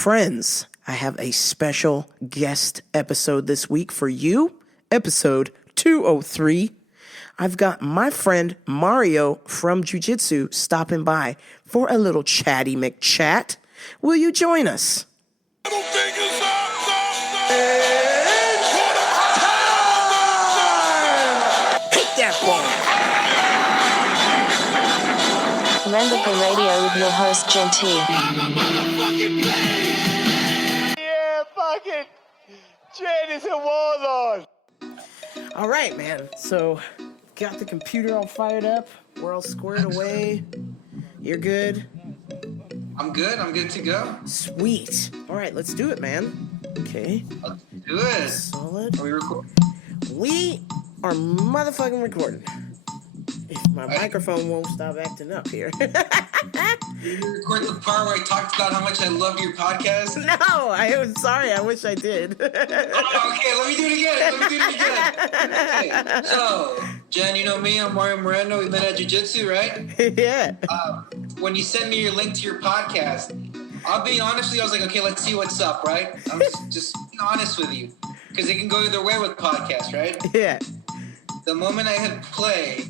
Friends, I have a special guest episode this week for you, episode 203. I've got my friend Mario from Jujitsu stopping by for a little chatty McChat. Will you join us? Rainbow Radio with your host, Genty. Yeah, fucking Jen is a warlord. All right, man. So, got the computer all fired up. We're all squared away. You're good? I'm good. I'm good to go. Sweet. All right, let's do it, man. Okay. Let's do it. Solid. Are we recording? We are motherfucking recording. If my microphone won't stop acting up here. Did you record the part where I talked about how much I love your podcast? No, I am sorry. I wish I did. Oh, okay, let me do it again. Okay. So, Jen, you know me. I'm Mario Moreno. We met at Jujitsu, right? Yeah. When you send me your link to your podcast, I'll be honest with you. I was like, okay, let's see what's up, right? I'm just being honest with you. Because it can go either way with podcasts, right? Yeah. The moment I hit play,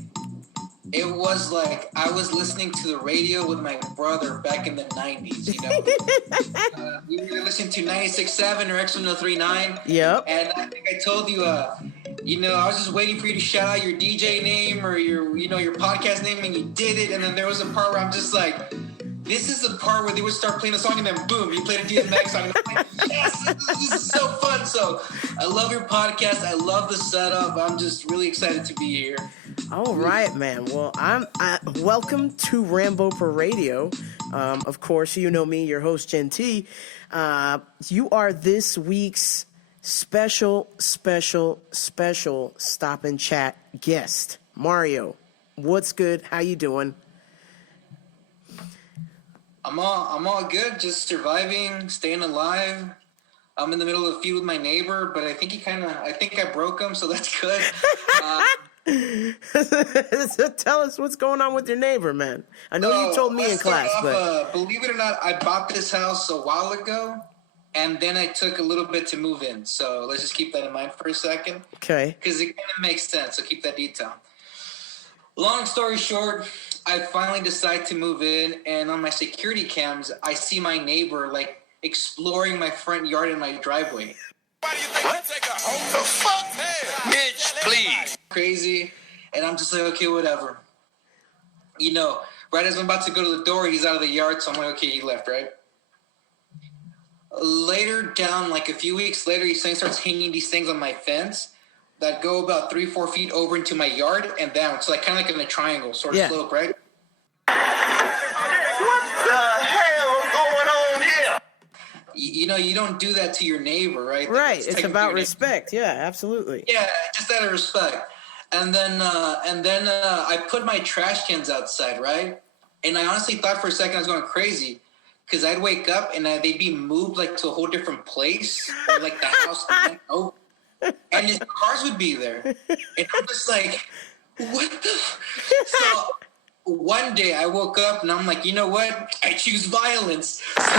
it was like I was listening to the radio with my brother back in the 90s, you know? We were listening to 96.7 or X1039. Yep. And I think I told you, I was just waiting for you to shout out your DJ name or your podcast name, and you did it. And then there was a part where I'm just like, this is the part where they would start playing a song, and then boom, you played a DMX song. And I'm like, yes, this is so fun. So I love your podcast. I love the setup. I'm just really excited to be here. All right, man. Well, welcome to Rambo per Radio. Of course, you know me, your host, Genty. You are this week's special stop and chat guest. Mario, what's good? How you doing? I'm all good. Just surviving, staying alive. I'm in the middle of a feud with my neighbor, but I think I broke him, so that's good. So tell us what's going on with your neighbor, man. I know you told me in class, but believe it or not, I bought this house a while ago, and then I took a little bit to move in. So let's just keep that in mind for a second. Okay. Because it kind of makes sense. So keep that detail. Long story short, I finally decide to move in, and on my security cams, I see my neighbor like exploring my front yard and my driveway. Why do you think I take a hold the fuck? Mitch, please. Crazy. And I'm just like, okay, whatever. You know, right as I'm about to go to the door, he's out of the yard. So I'm like, okay, he left, right? Later down, like a few weeks later, he starts hanging these things on my fence that go about 3-4 feet over into my yard and down. So like kind of like in a triangle sort of slope, right? What the hell is going on here? You know, you don't do that to your neighbor, right? right. It's about respect. Yeah, absolutely. Yeah, just out of respect. And then I put my trash cans outside, right? And I honestly thought for a second I was going crazy because I'd wake up and they'd be moved like to a whole different place, or like the house over, and his cars would be there. And I'm just like, what the? So one day I woke up and I'm like, you know what? I choose violence. So and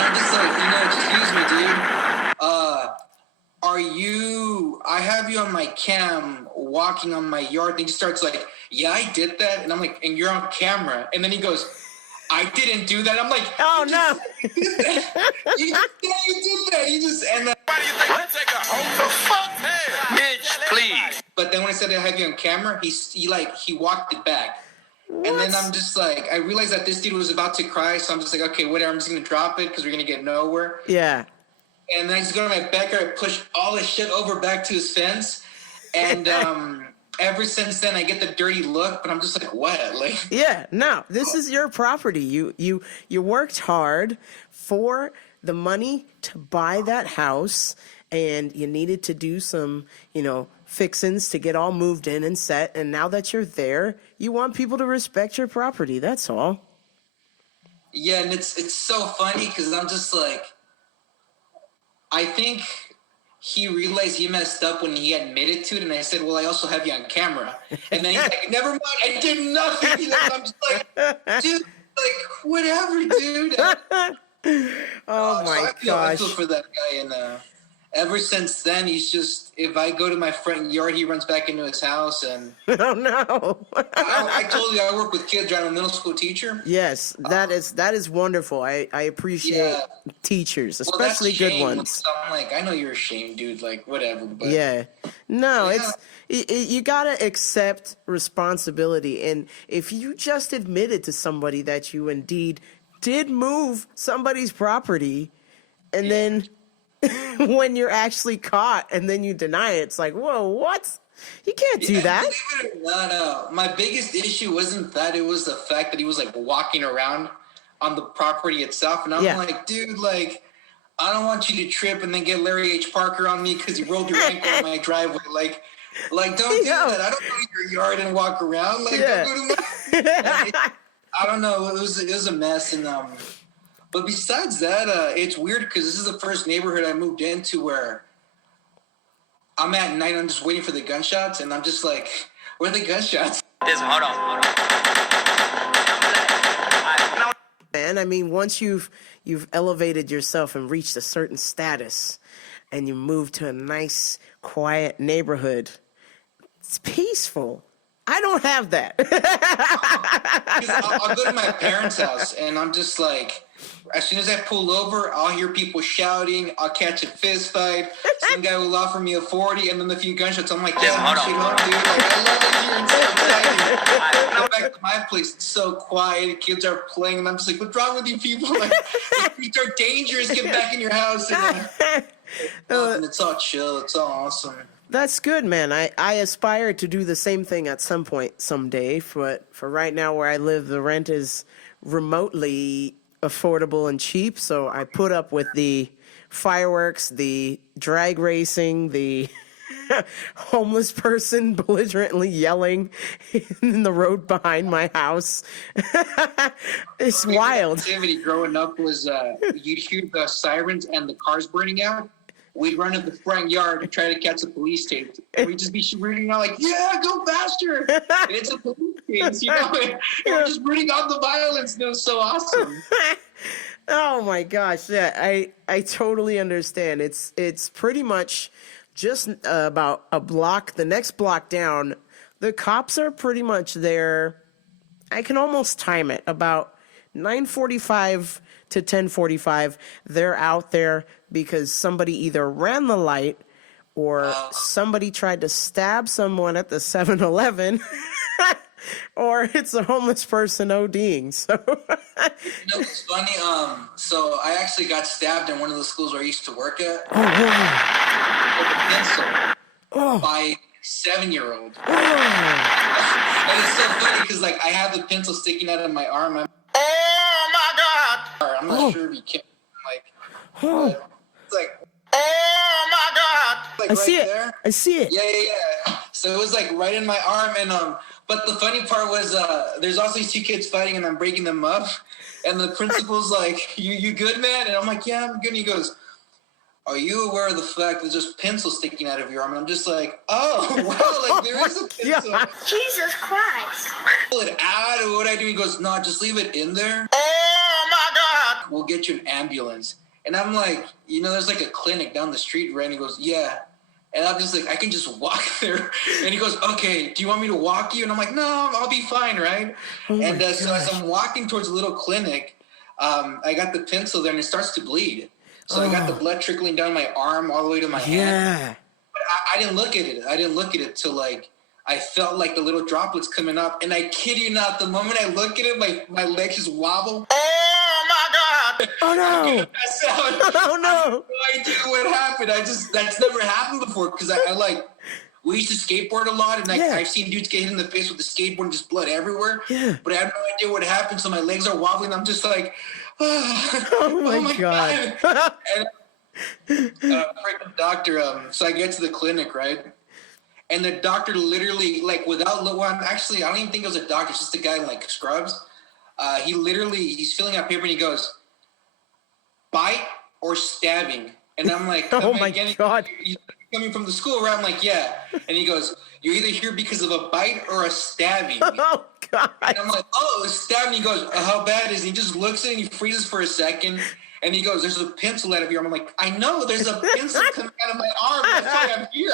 I'm just like, excuse me, dude. I have you on my cam walking on my yard. And he just starts like, yeah, I did that. And I'm like, and you're on camera. And then he goes, I didn't do that. I'm like, oh, no. You did that. You did that. You just, and then. Why do you think I take a hold the fuck? Mitch, please. But then when I said I have you on camera, he walked it back. What? And then I'm just like, I realized that this dude was about to cry. So I'm just like, okay, whatever. I'm just going to drop it because we're going to get nowhere. Yeah. And then I just go to my backyard, I push all this shit over back to his fence. And ever since then, I get the dirty look, but I'm just like, what? Like, yeah, no, this is your property. You worked hard for the money to buy that house, and you needed to do some, fixings to get all moved in and set. And now that you're there, you want people to respect your property. That's all. Yeah, and it's so funny because I'm just like, I think he realized he messed up when he admitted to it, and I said, well, I also have you on camera. And then he's like, never mind, I did nothing. I'm just like, dude, Like, whatever, dude. Oh So my I feel gosh. for that guy, and ever since then, he's just, if I go to my front yard, he runs back into his house, and Oh no. I told you I work with kids. I'm a middle school teacher. Yes, that is wonderful. I appreciate Yeah. teachers, Well, that's especially good shame. ones. So I'm like, I know you're ashamed, dude. Like, whatever. But Yeah. No, Yeah. you got to accept responsibility. And if you just admitted to somebody that you indeed did move somebody's property, and then when you're actually caught and then you deny it, it's like, whoa, what? You can't do that. Believe it or not, my biggest issue wasn't that. It was the fact that he was like walking around on the property itself. And I'm Yeah. like, dude, like, I don't want you to trip and then get Larry H. Parker on me because you rolled your ankle in my driveway. Like don't do Yeah. that. I don't go to your yard and walk around. Like, Yeah. don't go to my. I don't know. It was a mess. And but besides that, it's weird because this is the first neighborhood I moved into where I'm at night. I'm just waiting for the gunshots, and I'm just like, where are the gunshots? Hold on. And I mean, once you've elevated yourself and reached a certain status, and you move to a nice, quiet neighborhood, it's peaceful. I don't have that. 'Cause I'll go to my parents' house, and I'm just like, as soon as I pull over, I'll hear people shouting. I'll catch a fist fight. Some guy will offer me a 40, and then a few gunshots. I'm like, yeah, I'm straight home, dude. Like, I love it here. It's so exciting. I go back to my place. It's so quiet. Kids are playing, and I'm just like, what's wrong with you people? Like, the streets are dangerous. Get back in your house. And it's all chill. It's all awesome. That's good, man. I aspire to do the same thing at some point someday. For right now, where I live, the rent is remotely affordable and cheap. So I put up with the fireworks, the drag racing, the homeless person belligerently yelling in the road behind my house. It's wild. Activity growing up was you'd hear the sirens and the cars burning out. We'd run to the front yard and try to catch a police chase. And we'd just be rooting out like, yeah, go faster. And it's a police chase, you know? And we're just rooting out the violence. And it was so awesome. Oh my gosh, yeah, I totally understand. It's pretty much just about a block, the next block down. The cops are pretty much there. I can almost time it about 9:45 to 10:45. They're out there because somebody either ran the light or somebody tried to stab someone at the 7-Eleven. Or it's a homeless person ODing. So You know what's funny? So I actually got stabbed in one of the schools where I used to work at with a pencil by a 7-year-old. And it's so funny because like I have the pencil sticking out of my arm. Oh my God! I'm not sure if you can. Like, it's like, Oh my God! like I right see it. there. I see it. Yeah. So it was like right in my arm, and but the funny part was there's also these two kids fighting, and I'm breaking them up, and the principal's like, "You good, man?" And I'm like, "Yeah, I'm good." And he goes, "Are you aware of the fact that there's pencil sticking out of your arm?" And I'm just like, "Oh, wow, like there is a pencil." Yeah. Jesus Christ. Pull it out, or what I do? He goes, "No, just leave it in there. Oh my God! We'll get you an ambulance." And I'm like, you know, there's like a clinic down the street, right? And he goes, "Yeah." And I'm just like, I can just walk there. And he goes, "Okay, do you want me to walk you?" And I'm like, "No, I'll be fine, right?" And so as I'm walking towards a little clinic, I got the pencil there and it starts to bleed. So I got the blood trickling down my arm all the way to my hand. Yeah. But I didn't look at it. I didn't look at it till like I felt like the little droplets coming up. And I kid you not, the moment I look at it, my legs just wobble. Oh my God! Oh no. Pass out. Oh no. I have no idea what happened. That's never happened before because I like, we used to skateboard a lot and Yeah. I've seen dudes get hit in the face with the skateboard and just blood everywhere. Yeah. But I have no idea what happened. So my legs are wobbling. I'm just like, Oh my God. And freaking doctor, so I get to the clinic, right? And the doctor literally, like, actually, I don't even think it was a doctor. It's just a guy in, like, scrubs. He's filling out paper, and he goes, "Bite or stabbing?" And I'm like, Oh "Come my again." God. He's coming from the school, right? I'm like, yeah. And he goes, you're either here because of a bite or a stabbing. Oh, God. And I'm like, oh, a stabbing. He goes, how bad is it? He just looks at it and he freezes for a second. And he goes, there's a pencil out of your arm. I'm like, I know there's a pencil coming out of my arm. That's why I'm here.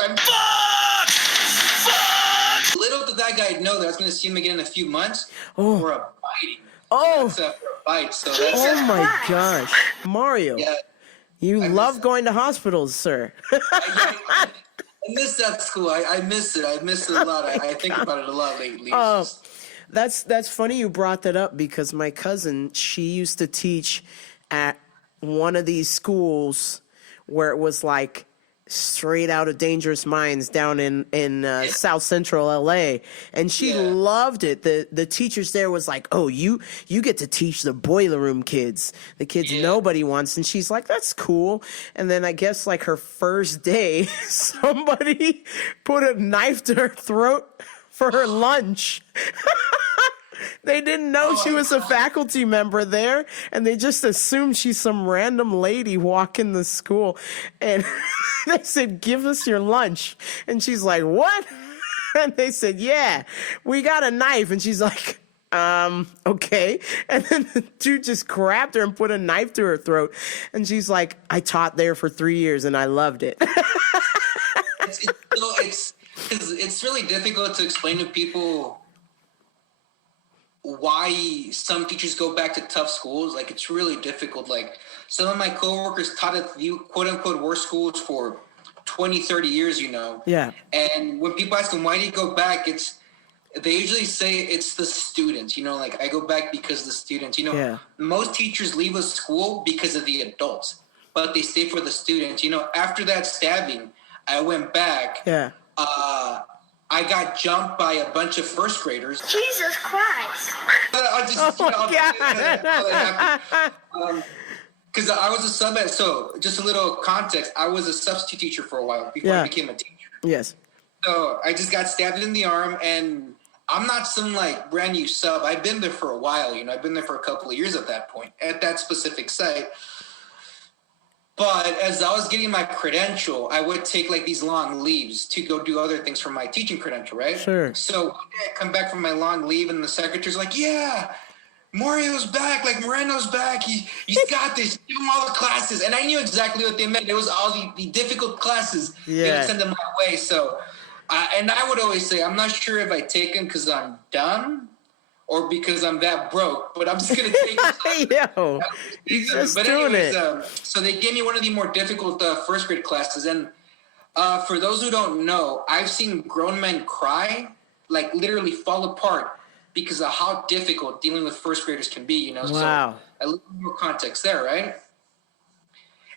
Little did that guy know that I was going to see him again in a few months for a biting. Oh. For a bite. So that's Oh, my gosh. Mario. Yeah. You love going to hospitals, sir. I miss that school. I miss it. I miss it a lot. I think about it a lot lately. That's funny you brought that up because my cousin, she used to teach at one of these schools where it was like straight out of Dangerous Minds down in South Central LA, and she loved it. The teachers there was like, oh, you get to teach the boiler room kids, the kids nobody wants, and she's like, that's cool. And then I guess like her first day, somebody put a knife to her throat for her lunch. They didn't know she was a faculty member there, and they just assumed she's some random lady walking the school. And they said, give us your lunch. And she's like, what? And they said, yeah, we got a knife. And she's like, okay. And then the dude just grabbed her and put a knife to her throat. And she's like, I taught there for 3 years, and I loved it. It's really difficult to explain to people why some teachers go back to tough schools. Like, it's really difficult. Like, some of my coworkers taught at the quote-unquote worst schools for 20, 30 years, you know. Yeah. And when people ask them, why do you go back? They usually say it's the students, you know, like, I go back because of the students. You know, most teachers leave a school because of the adults, but they stay for the students. You know, after that stabbing, I went back. Yeah. I got jumped by a bunch of first graders. Jesus Christ! Because I was a sub at, so just a little context, I was a substitute teacher for a while before I became a teacher. Yes. So I just got stabbed in the arm, and I'm not some like brand new sub. I've been there for a while, you know, I've been there for a couple of years at that point, at that specific site. But as I was getting my credential, I would take like these long leaves to go do other things for my teaching credential, right? Sure. So one day I come back from my long leave, and the secretary's like, yeah, Mario's back, like Moreno's back. He's got this. Give him all the classes. And I knew exactly what they meant. It was all the difficult classes. Yeah. They would send them my way. So, and I would always say, I'm not sure if I take them because I'm dumb or because I'm that broke, but I'm just going to take them. Yo, he's just doing it. So they gave me one of the more difficult first grade classes. And for those who don't know, I've seen grown men cry, like literally fall apart because of how difficult dealing with first graders can be, you know? Wow. So a little more context there, right?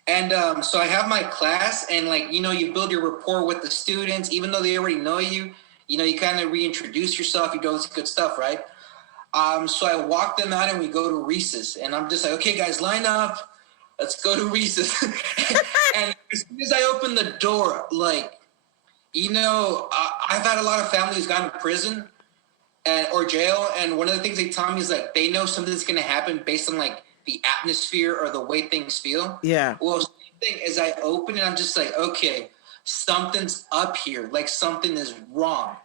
And so I have my class, and like, you know, you build your rapport with the students, even though they already know you, you know, you kind of reintroduce yourself, you do all this good stuff, right? So I walk them out and we go to recess, and I'm just like, okay, guys, line up. Let's go to recess. And as soon as I open the door, like, you know, I've had a lot of families who's gone to prison or jail. And one of the things they tell me is like, they know something's going to happen based on like the atmosphere or the way things feel. Yeah. Well, same thing as I open it, I'm just like, okay, something's up here. Like something is wrong.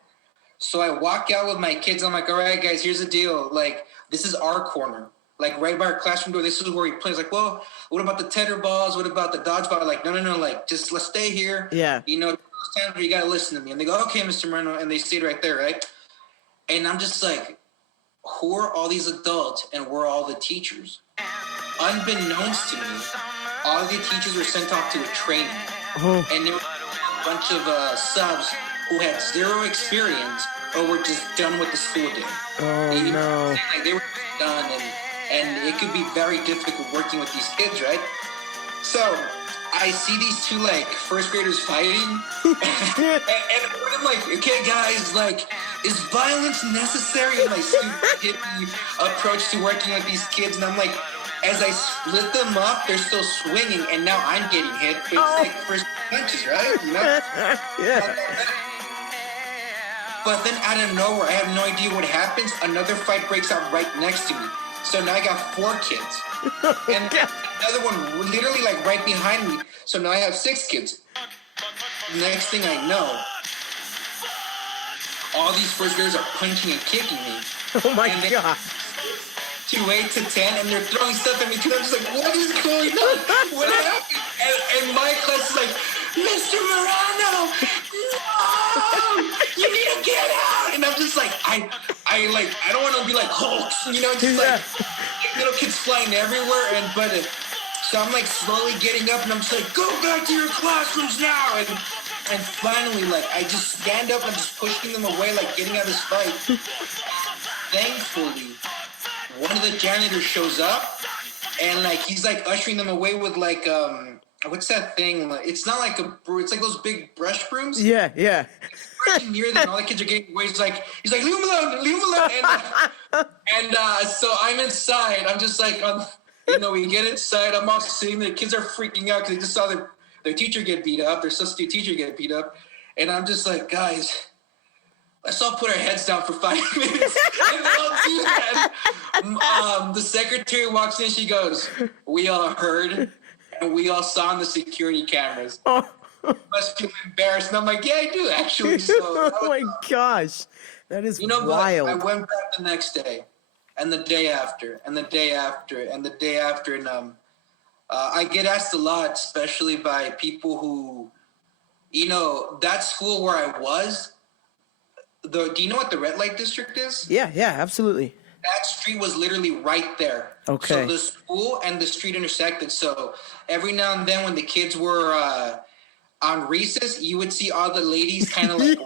So I walk out with my kids. I'm like, all right, guys, here's the deal. Like, this is our corner. Like, right by our classroom door, this is where we play. It's like, well, what about the tether balls? What about the dodgeball? Like, no. Like, just let's stay here. Yeah. You know, those times where you got to listen to me. And they go, okay, Mr. Moreno. And they stayed right there, right? And I'm just like, who are all these adults and where are all the teachers? Unbeknownst to me, all the teachers were sent off to a training. And there were a bunch of subs who had zero experience or were just done with the school day. No. Like, they were done, and it could be very difficult working with these kids, right? So I see these two, like, first graders fighting, and I'm like, okay, guys, like, is violence necessary? And my super hippie approach to working with these kids, and I'm like, as I split them up, they're still swinging, and now I'm getting hit. But it's like first punches, right? You know? Yeah. But then out of nowhere, I have no idea what happens. Another fight breaks out right next to me. So now I got 4 kids. And another one literally like right behind me. So now I have 6 kids. next thing I know, all these first graders are punching and kicking me. Oh my And they- God. to 8 to 10, and they're throwing stuff at me too. I'm just like, what is going on? What happened? And my class is like, Mr. Morano, no! You need to get out! And I'm just like, I don't want to be like Hulk, just like little kids flying everywhere. So I'm like slowly getting up, and I'm just like, go back to your classrooms now! And finally, like, I just stand up and just pushing them away, like getting out of this fight. Thankfully, one of the janitors shows up, and like he's like ushering them away with like what's that thing? It's not like a brew. It's like those big brush brooms. Yeah. Right near them, all the kids are getting away. He's like, leave him alone. And so I'm inside. I'm just like, we get inside. I'm all sitting there. Kids are freaking out because they just saw their teacher get beat up. Their substitute teacher get beat up, and I'm just like, guys, let's all put our heads down for 5 minutes, and they all do that. The secretary walks in, she goes, we all heard, and we all saw on the security cameras. Oh, Must feel embarrassed. And I'm like, yeah, I do, actually. So oh my gosh. That is wild. I went back the next day, and the day after, and the day after, and the day after, and I get asked a lot, especially by people who, that school where I was, do you know what the red light district is? Yeah, absolutely. That street was literally right there. Okay. So the school and the street intersected. So every now and then when the kids were on recess, you would see all the ladies kind of like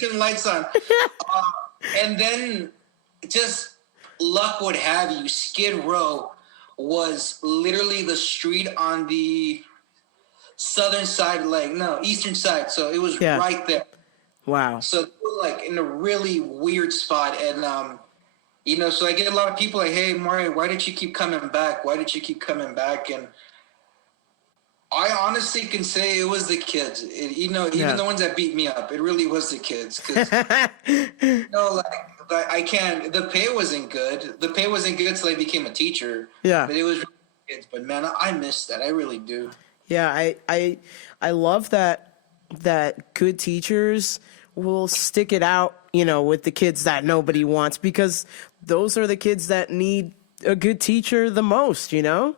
turn lights on. And then just luck would have you, Skid Row was literally the street on the southern side, eastern side. So it was right there. Wow. So like in a really weird spot. And, so I get a lot of people like, hey, Mario, why did you keep coming back? And I honestly can say it was the kids. Even the ones that beat me up, it really was the kids. Cause, I can't, the pay wasn't good. The pay wasn't good till I became a teacher. Yeah. But it was really kids. But man, I miss that. I really do. Yeah. I love that good teachers will stick it out, with the kids that nobody wants, because those are the kids that need a good teacher the most, Well,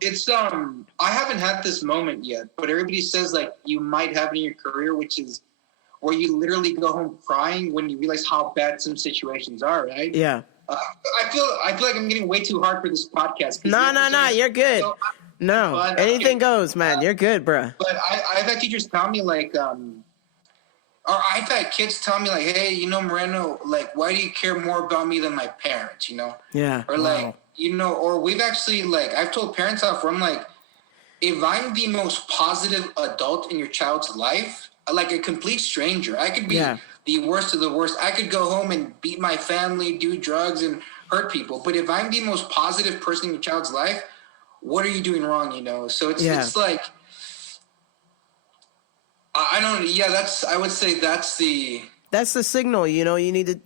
it's I haven't had this moment yet, but everybody says like you might have it in your career, which is where you literally go home crying when you realize how bad some situations are, right? Yeah. I feel like I'm getting way too hard for this podcast. No, you're good. So, no, anything goes, man. You're good, bruh. But I've had teachers tell me like, or I've had kids tell me like, hey, Moreno, like, why do you care more about me than my parents, Yeah. Or like, or we've actually like, I've told parents off where I'm like, if I'm the most positive adult in your child's life, like a complete stranger, I could be the worst of the worst. I could go home and beat my family, do drugs, and hurt people. But if I'm the most positive person in your child's life, what are you doing wrong, So it's like, I don't. Yeah, I would say that's the signal. You need to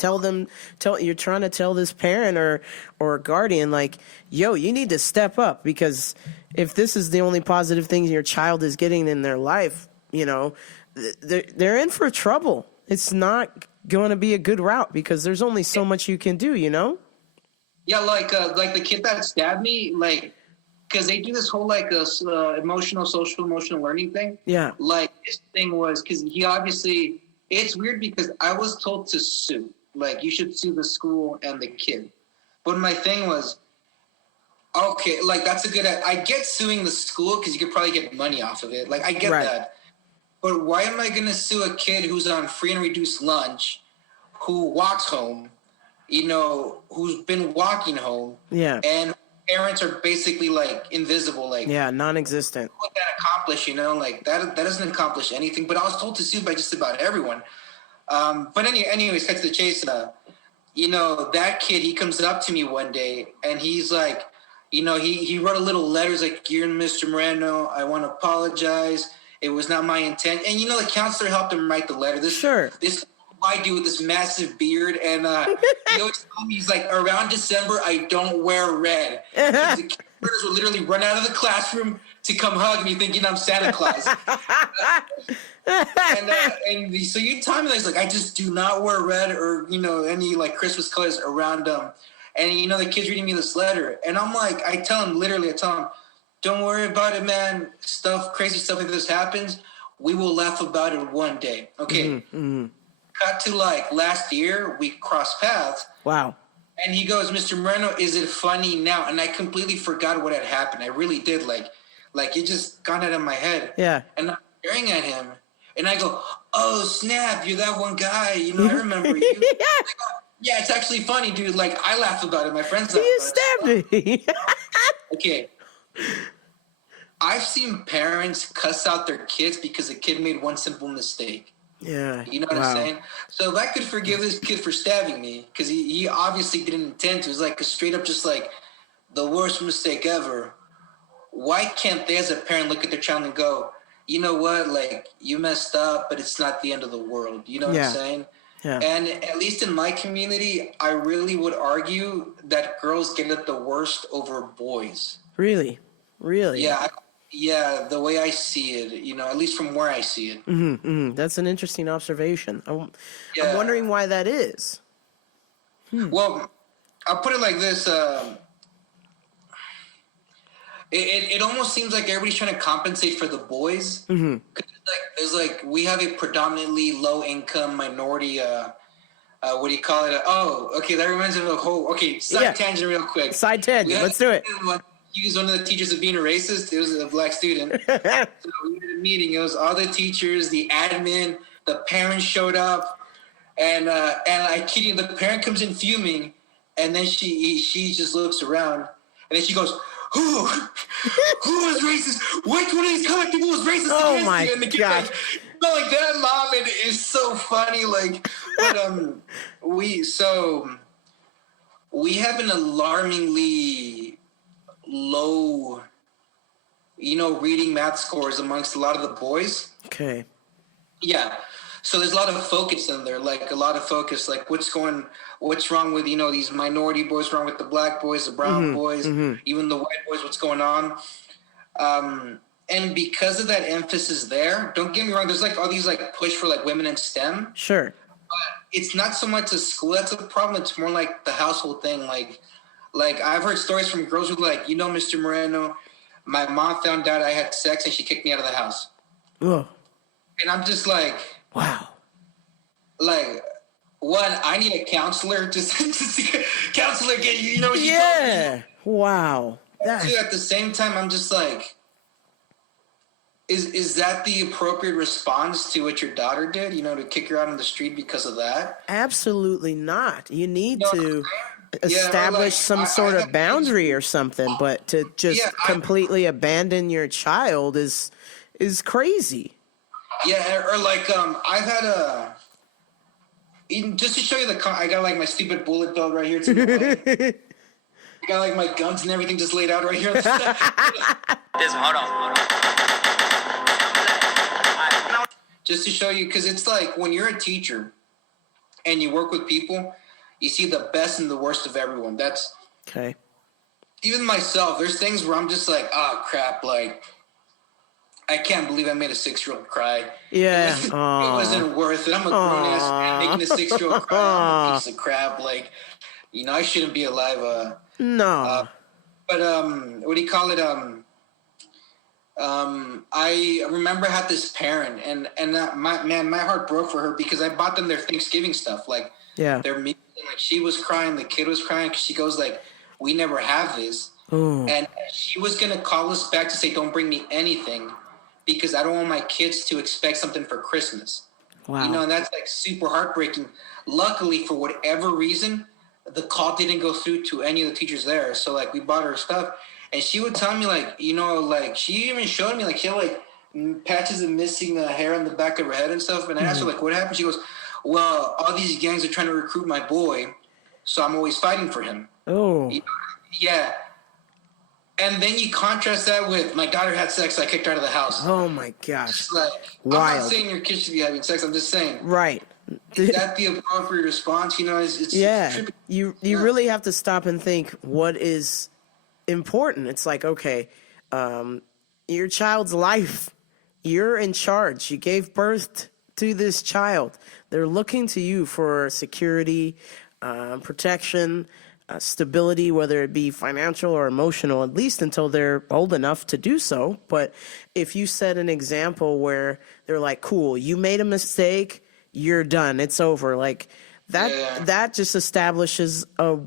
you're trying to tell this parent or guardian like, yo, you need to step up, because if this is the only positive things your child is getting in their life, they're in for trouble. It's not going to be a good route, because there's only so much you can do, Yeah, like the kid that stabbed me, like, because they do this whole like social emotional learning thing. Yeah. Like his thing was because he obviously, it's weird because I was told to sue. Like you should sue the school and the kid. But my thing was, okay, like that's a good. I get suing the school because you could probably get money off of it. Like I get that. But why am I going to sue a kid who's on free and reduced lunch, who walks home, who's been walking home, and parents are basically like invisible, like non-existent. What that accomplish, like that doesn't accomplish anything. But I was told to sue by just about everyone. But anyways, cut to the chase. That kid, he comes up to me one day and he's like, he wrote a little letter. He's like, "Dear Mr. Moreno, I want to apologize. It was not my intent." And the counselor helped him write the letter. This white dude with this massive beard, and he always told me, he's like, around December, I don't wear red. The kindergartners will literally run out of the classroom to come hug me, thinking I'm Santa Claus. So you tell me, he's like, I just do not wear red or any like Christmas colors around them. And the kid's reading me this letter, and I'm like, I tell him, don't worry about it, man. Crazy stuff like this happens. We will laugh about it one day. Okay. Cut to like last year, we crossed paths. Wow. And he goes, Mr. Moreno, is it funny now? And I completely forgot what had happened. I really did. Like it just got out of my head. Yeah. And I'm staring at him, and I go, oh, snap, you're that one guy. I remember you. Yeah, it's actually funny, dude. Like, I laugh about it. My friends laugh about it. You stabbed me. Okay. I've seen parents cuss out their kids because a kid made one simple mistake. Yeah. You know what I'm saying? So if I could forgive this kid for stabbing me, because he obviously didn't intend to. It was like a straight up just like the worst mistake ever. Why can't they as a parent look at their child and go, you know what? Like, you messed up, but it's not the end of the world. You know what I'm saying? Yeah. And at least in my community, I really would argue that girls get it the worst over boys. Really? Yeah, the way I see it, at least from where I see it. That's an interesting observation. I'm wondering why that is. Well, I'll put it like this. It almost seems like everybody's trying to compensate for the boys. Mm-hmm. There's like we have a predominantly low-income minority. What do you call it? That reminds me of a whole. Okay, tangent real quick. Side tangent. Let's do it. He was one of the teachers of being a racist. It was a black student. So we had a meeting. It was all the teachers, the admin, the parents showed up, and I kid you, the parent comes in fuming, and then she just looks around, and then she goes, Who was racist? Which one of these colored people was racist against my you? And the kid God. like that mom, it is so funny. Like, but we have an alarmingly low, reading math scores amongst a lot of the boys. Okay. Yeah. So there's a lot of focus in there, like what's wrong with, these minority boys, what's wrong with the black boys, the brown boys, even the white boys, what's going on. And because of that emphasis there, don't get me wrong, there's like all these like push for like women in STEM. Sure. But it's not so much a school that's a problem. It's more like the household thing. Like I've heard stories from girls who are like, Mr. Moreno, my mom found out I had sex and she kicked me out of the house. Ugh. And I'm just like, wow. Like, one, I need a counselor to counselor get Yeah. Wow. Two, at the same time, I'm just like, is that the appropriate response to what your daughter did? To kick her out on the street because of that? Absolutely not. You need to establish some sort of boundary or something, but to just completely abandon your child is crazy. Yeah, or like I've had even just to show you I got like my stupid bullet belt right here too. I got like my guns and everything just laid out right here. Hold on. Just to show you, because it's like when you're a teacher and you work with people, you see the best and the worst of everyone. That's okay. Even myself, there's things where I'm just like, oh crap, like I can't believe I made a 6-year-old cry. Yeah. It wasn't worth it. I'm a grown-ass man making a 6-year-old cry. I'm a piece of crap. Like, I shouldn't be alive. No. But what do you call it? I remember I had this parent, and my heart broke for her because I bought them their Thanksgiving stuff. Like, their meat. Like, she was crying, the kid was crying because she goes like, we never have this. Ooh. And she was going to call us back to say, don't bring me anything because I don't want my kids to expect something for Christmas. Wow. And that's like super heartbreaking. Luckily, for whatever reason, the call didn't go through to any of the teachers there. So like we bought her stuff and she would tell me like, like she even showed me like she had like patches of missing hair on the back of her head and stuff. And I asked her like, what happened? She goes, well, all these gangs are trying to recruit my boy. So I'm always fighting for him. Oh, yeah. And then you contrast that with my daughter had sex, I kicked her out of the house. Oh my gosh. It's like, wild. I'm not saying your kids should be having sex, I'm just saying. Right. is that the appropriate response? You know, it's Yeah, trippy. you really have to stop and think what is important. It's like, okay, your child's life, you're in charge. You gave birth to this child. They're looking to you for security, protection, stability, whether it be financial or emotional, at least until they're old enough to do so. But if you set an example where they're like, cool, you made a mistake, you're done, it's over. Like that just establishes a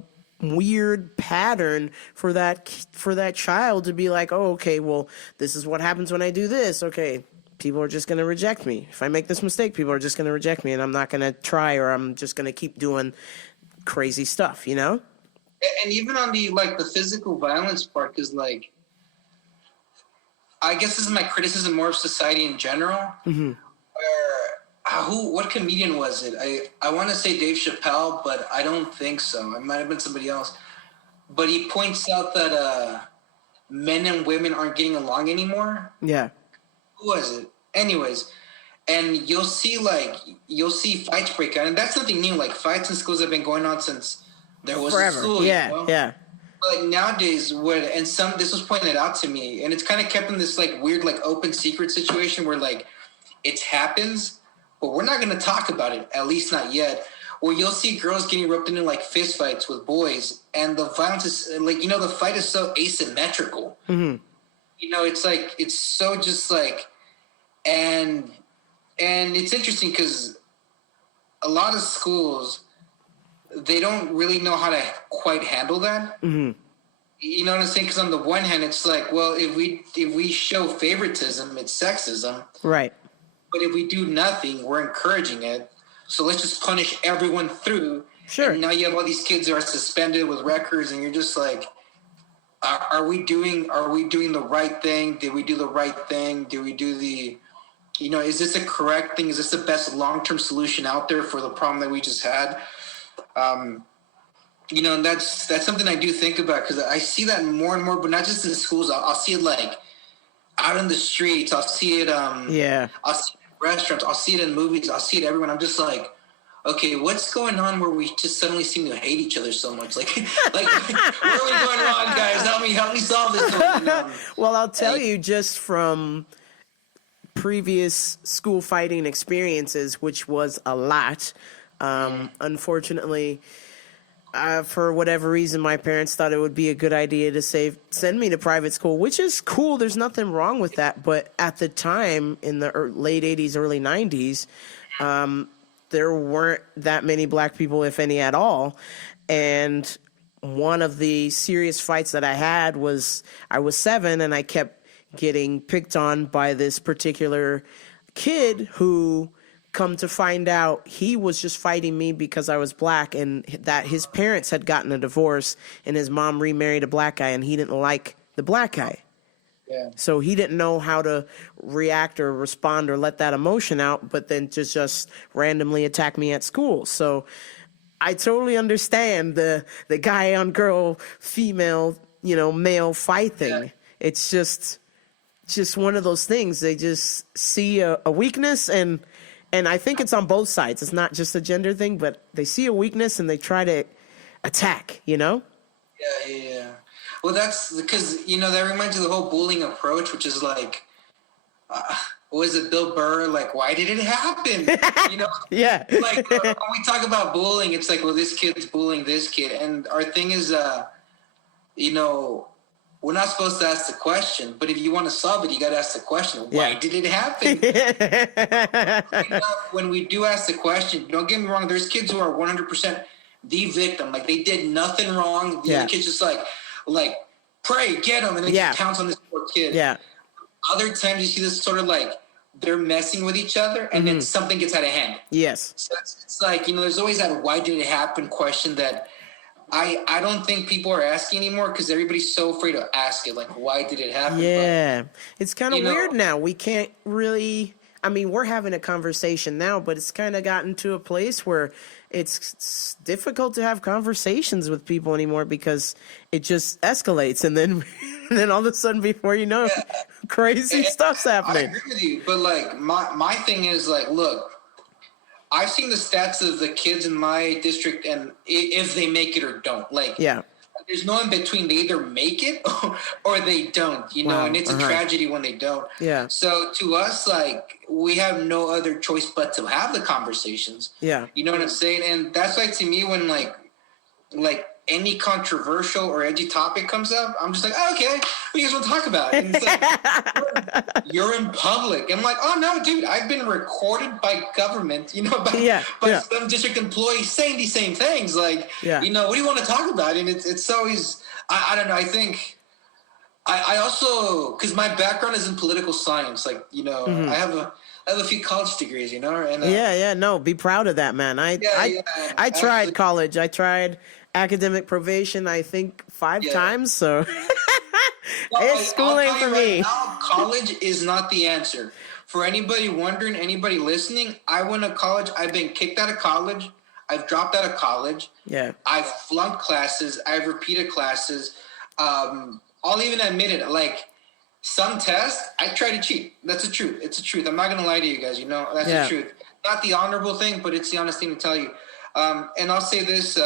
weird pattern for that child to be like, oh, okay, well, this is what happens when I do this. Okay, people are just going to reject me. If I make this mistake, people are just going to reject me, and I'm not going to try, or I'm just going to keep doing crazy stuff, you know? And even on the physical violence part, because I guess this is my criticism more of society in general. Mm-hmm. What comedian was it? I want to say Dave Chappelle, but I don't think so. It might have been somebody else. But he points out that men and women aren't getting along anymore. Yeah. Who was it? Anyways, and you'll see fights break out, and that's nothing new. Like, fights in schools have been going on since there was Forever. a school. Yeah, you know? yeah. But nowadays, this was pointed out to me, and it's kind of kept in this weird open secret situation where it happens, but we're not going to talk about it, at least not yet. Where you'll see girls getting roped into fist fights with boys, and the violence is the fight is so asymmetrical. Mm-hmm. It's so just and it's interesting because a lot of schools, they don't really know how to quite handle that. Mm-hmm. You know what I'm saying? Because on the one hand, it's well, if we show favoritism, it's sexism. Right. But if we do nothing, we're encouraging it. So let's just punish everyone through. Sure. And now you have all these kids who are suspended with records, and you're just are we doing the right thing? Did we do the right thing? Did we do is this the correct thing? Is this the best long-term solution out there for the problem that we just had? And that's something I do think about, because I see that more and more, but not just in schools. I'll see it out in the streets. I'll see it. I'll see it in restaurants. I'll see it in movies. I'll see it everywhere. And I'm just okay, what's going on where we just suddenly seem to hate each other so much? Where are we going wrong, guys? Help me solve this. Well, I'll tell you, just from previous school fighting experiences, which was a lot. Unfortunately, for whatever reason, my parents thought it would be a good idea to send me to private school, which is cool. There's nothing wrong with that. But at the time, in the late 80s, early 90s, there weren't that many black people, if any at all. And one of the serious fights that I had was I was 7, and I kept getting picked on by this particular kid who, come to find out, he was just fighting me because I was black, and that his parents had gotten a divorce, and his mom remarried a black guy, and he didn't like the black guy. Yeah. So he didn't know how to react or respond or let that emotion out, but then just randomly attack me at school. So I totally understand the guy on girl, female, male fight thing. Yeah. It's just one of those things. They just see a weakness, and I think it's on both sides. It's not just a gender thing, but they see a weakness and they try to attack, Yeah. Well, that's because, that reminds you of the whole bullying approach, which is was it Bill Burr? Why did it happen? Yeah. When we talk about bullying, it's well, this kid's bullying this kid. And our thing is, we're not supposed to ask the question, but if you want to solve it, you got to ask the question. Why did it happen? When we do ask the question, don't get me wrong, there's kids who are 100% the victim. They did nothing wrong. The other kid's just pray, get them, and then just counts on this poor kid. Yeah. Other times you see this sort of they're messing with each other, and then something gets out of hand. Yes. So it's there's always that why did it happen question that I don't think people are asking anymore, because everybody's so afraid to ask it. Why did it happen? Yeah. It's kind of weird now. We can't really, we're having a conversation now, but it's kind of gotten to a place where it's difficult to have conversations with people anymore, because it just escalates. And then all of a sudden, before you know, crazy stuff's happening. I agree with you. But my thing is look, I've seen the stats of the kids in my district, and if they make it or don't, like, Yeah. there's no in between. They either make it or they don't, you know, Wow. and it's a tragedy when they don't. Yeah. So to us, like, we have no other choice but to have the conversations. Yeah. You know what I'm saying? And that's why, to me, when like any controversial or edgy topic comes up, I'm just like, oh, okay, what do you guys want to talk about? And it's like, you're in public. I'm like, oh no, dude, I've been recorded by government, you know, by some district employees saying these same things. Like, you know, what do you want to talk about? And it's always, I don't know. I think I also, because my background is in political science, like, you know, I have a few college degrees, you know, and no, be proud of that, man. I tried college. I tried academic probation, I think 5 times. So it's schooling for me. Now, college is not the answer. For anybody wondering, anybody listening, I went to college. I've been kicked out of college. I've dropped out of college. Yeah. I've flunked classes. I've repeated classes. I'll even admit it. Like, some tests, I try to cheat. That's the truth. It's the truth. I'm not going to lie to you guys. You know, that's the truth. Not the honorable thing, but it's the honest thing to tell you. And I'll say this.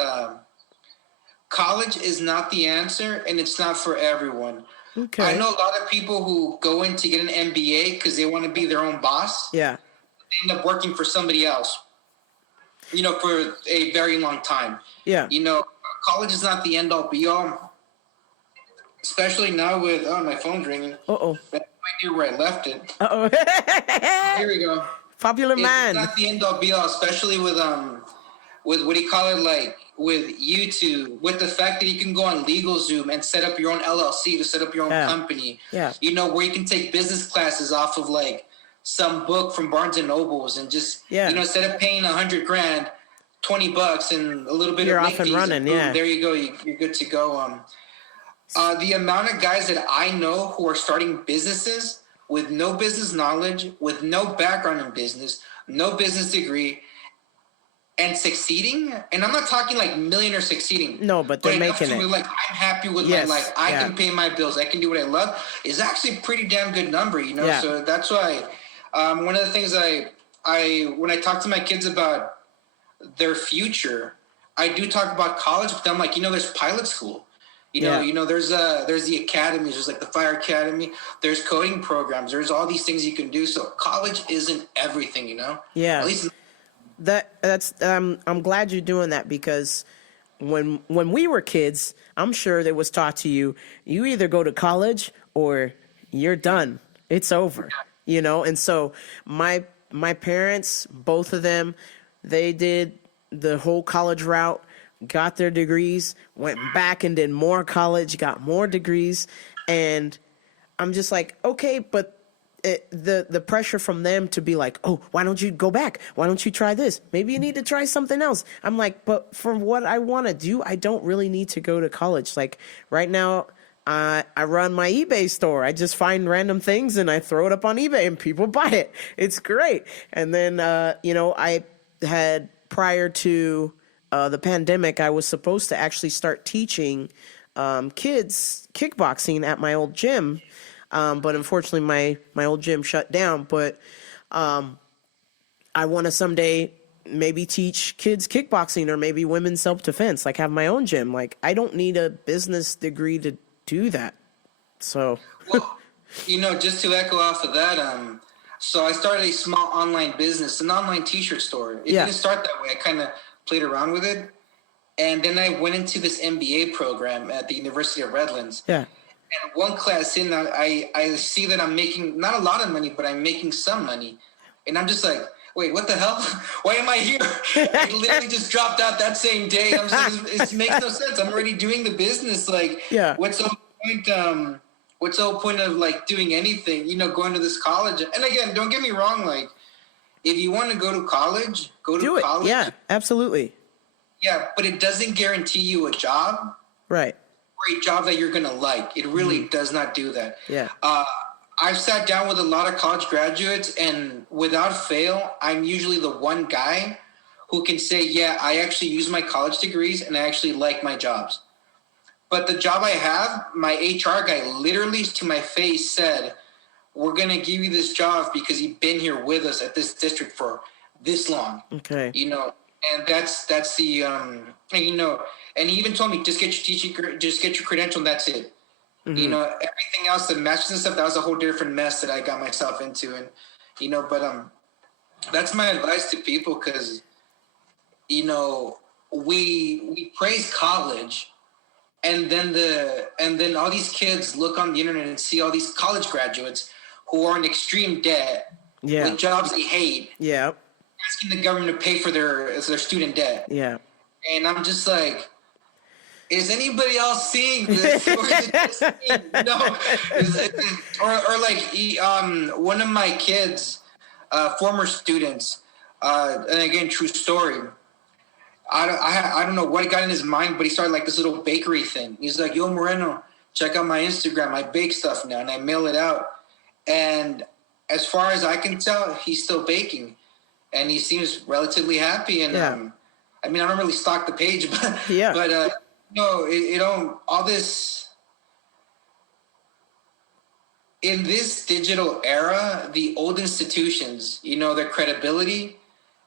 College is not the answer, and it's not for everyone. Okay. I know a lot of people who go in to get an MBA because they want to be their own boss. Yeah. They end up working for somebody else, you know, for a very long time. Yeah. You know, college is not the end-all, be-all, especially now with, my phone's ringing. Uh-oh. I have no idea where I left it. Uh-oh. Here we go. Popular man. It's not the end-all, be-all, especially with what do you call it, like, with YouTube, with the fact that you can go on LegalZoom and set up your own LLC to set up your own company. Yeah. You know, where you can take business classes off of, like, some book from Barnes and Nobles and just, you know, instead of paying $100,000, $20 and a little bit you're of off and running, boom, there you go. You're good to go. The amount of guys that I know who are starting businesses with no business knowledge, with no background in business, no business degree, and succeeding, and I'm not talking like millionaire succeeding. No, but they're making it. Like, I'm happy with my life. I can pay my bills. I can do what I love. Is actually a pretty damn good number, you know. So that's why one of the things I when I talk to my kids about their future, I do talk about college. But I'm like, you know, there's pilot school. You know, there's the academies. There's like the fire academy. There's coding programs. There's all these things you can do. So college isn't everything, you know. Yeah. At least. That's I'm glad you're doing that, because when we were kids, I'm sure it was taught to you either go to college or you're done. It's over. You know, and so my parents, both of them, they did the whole college route, got their degrees, went back and did more college, got more degrees, and I'm just like, okay, but the pressure from them to be like, oh, why don't you go back? Why don't you try this? Maybe you need to try something else. I'm like, but for what I want to do, I don't really need to go to college. Like right now, I run my eBay store. I just find random things and I throw it up on eBay and people buy it. It's great. And then, you know, I had, prior to the pandemic, I was supposed to actually start teaching kids kickboxing at my old gym. But unfortunately, my old gym shut down. But I want to someday maybe teach kids kickboxing or maybe women's self-defense, like have my own gym. Like, I don't need a business degree to do that. So, well, you know, just to echo off of that, so I started a small online business, an online t-shirt store. It didn't start that way. I kind of played around with it. And then I went into this MBA program at the University of Redlands. Yeah. And one class in, I see that I'm making not a lot of money, but I'm making some money. And I'm just like, wait, what the hell? Why am I here? I literally just dropped out that same day. I'm just like, it makes no sense. I'm already doing the business. Like, what's the point? What's the whole point of like doing anything? You know, going to this college. And again, don't get me wrong. Like, if you want to go to college, go to college. Yeah, absolutely. Yeah, but it doesn't guarantee you a job. Right. Or a job that you're going to like. It really does not do that. Yeah. I've sat down with a lot of college graduates, and without fail, I'm usually the one guy who can say, yeah, I actually use my college degrees and I actually like my jobs. But the job I have, my HR guy literally to my face said, we're going to give you this job because you've been here with us at this district for this long. Okay. You know, and that's the and, you know, and he even told me just get your credential and that's it. You know, everything else, the matches and stuff, that was a whole different mess that I got myself into. And, you know, but that's my advice to people, because, you know, we praise college, and then all these kids look on the internet and see all these college graduates who are in extreme debt with jobs they hate. Yeah. Asking the government to pay for their student debt. Yeah. And I'm just like, is anybody else seeing this? Or is it just me? No. Or like one of my kids, former students, and again, true story. I don't know what got in his mind, but he started like this little bakery thing. He's like, "Yo, Moreno, check out my Instagram. I bake stuff now," and I mail it out. And as far as I can tell, he's still baking, and he seems relatively happy. And I mean, I don't really stalk the page, but no, it don't. All this in this digital era, the old institutions, you know, their credibility,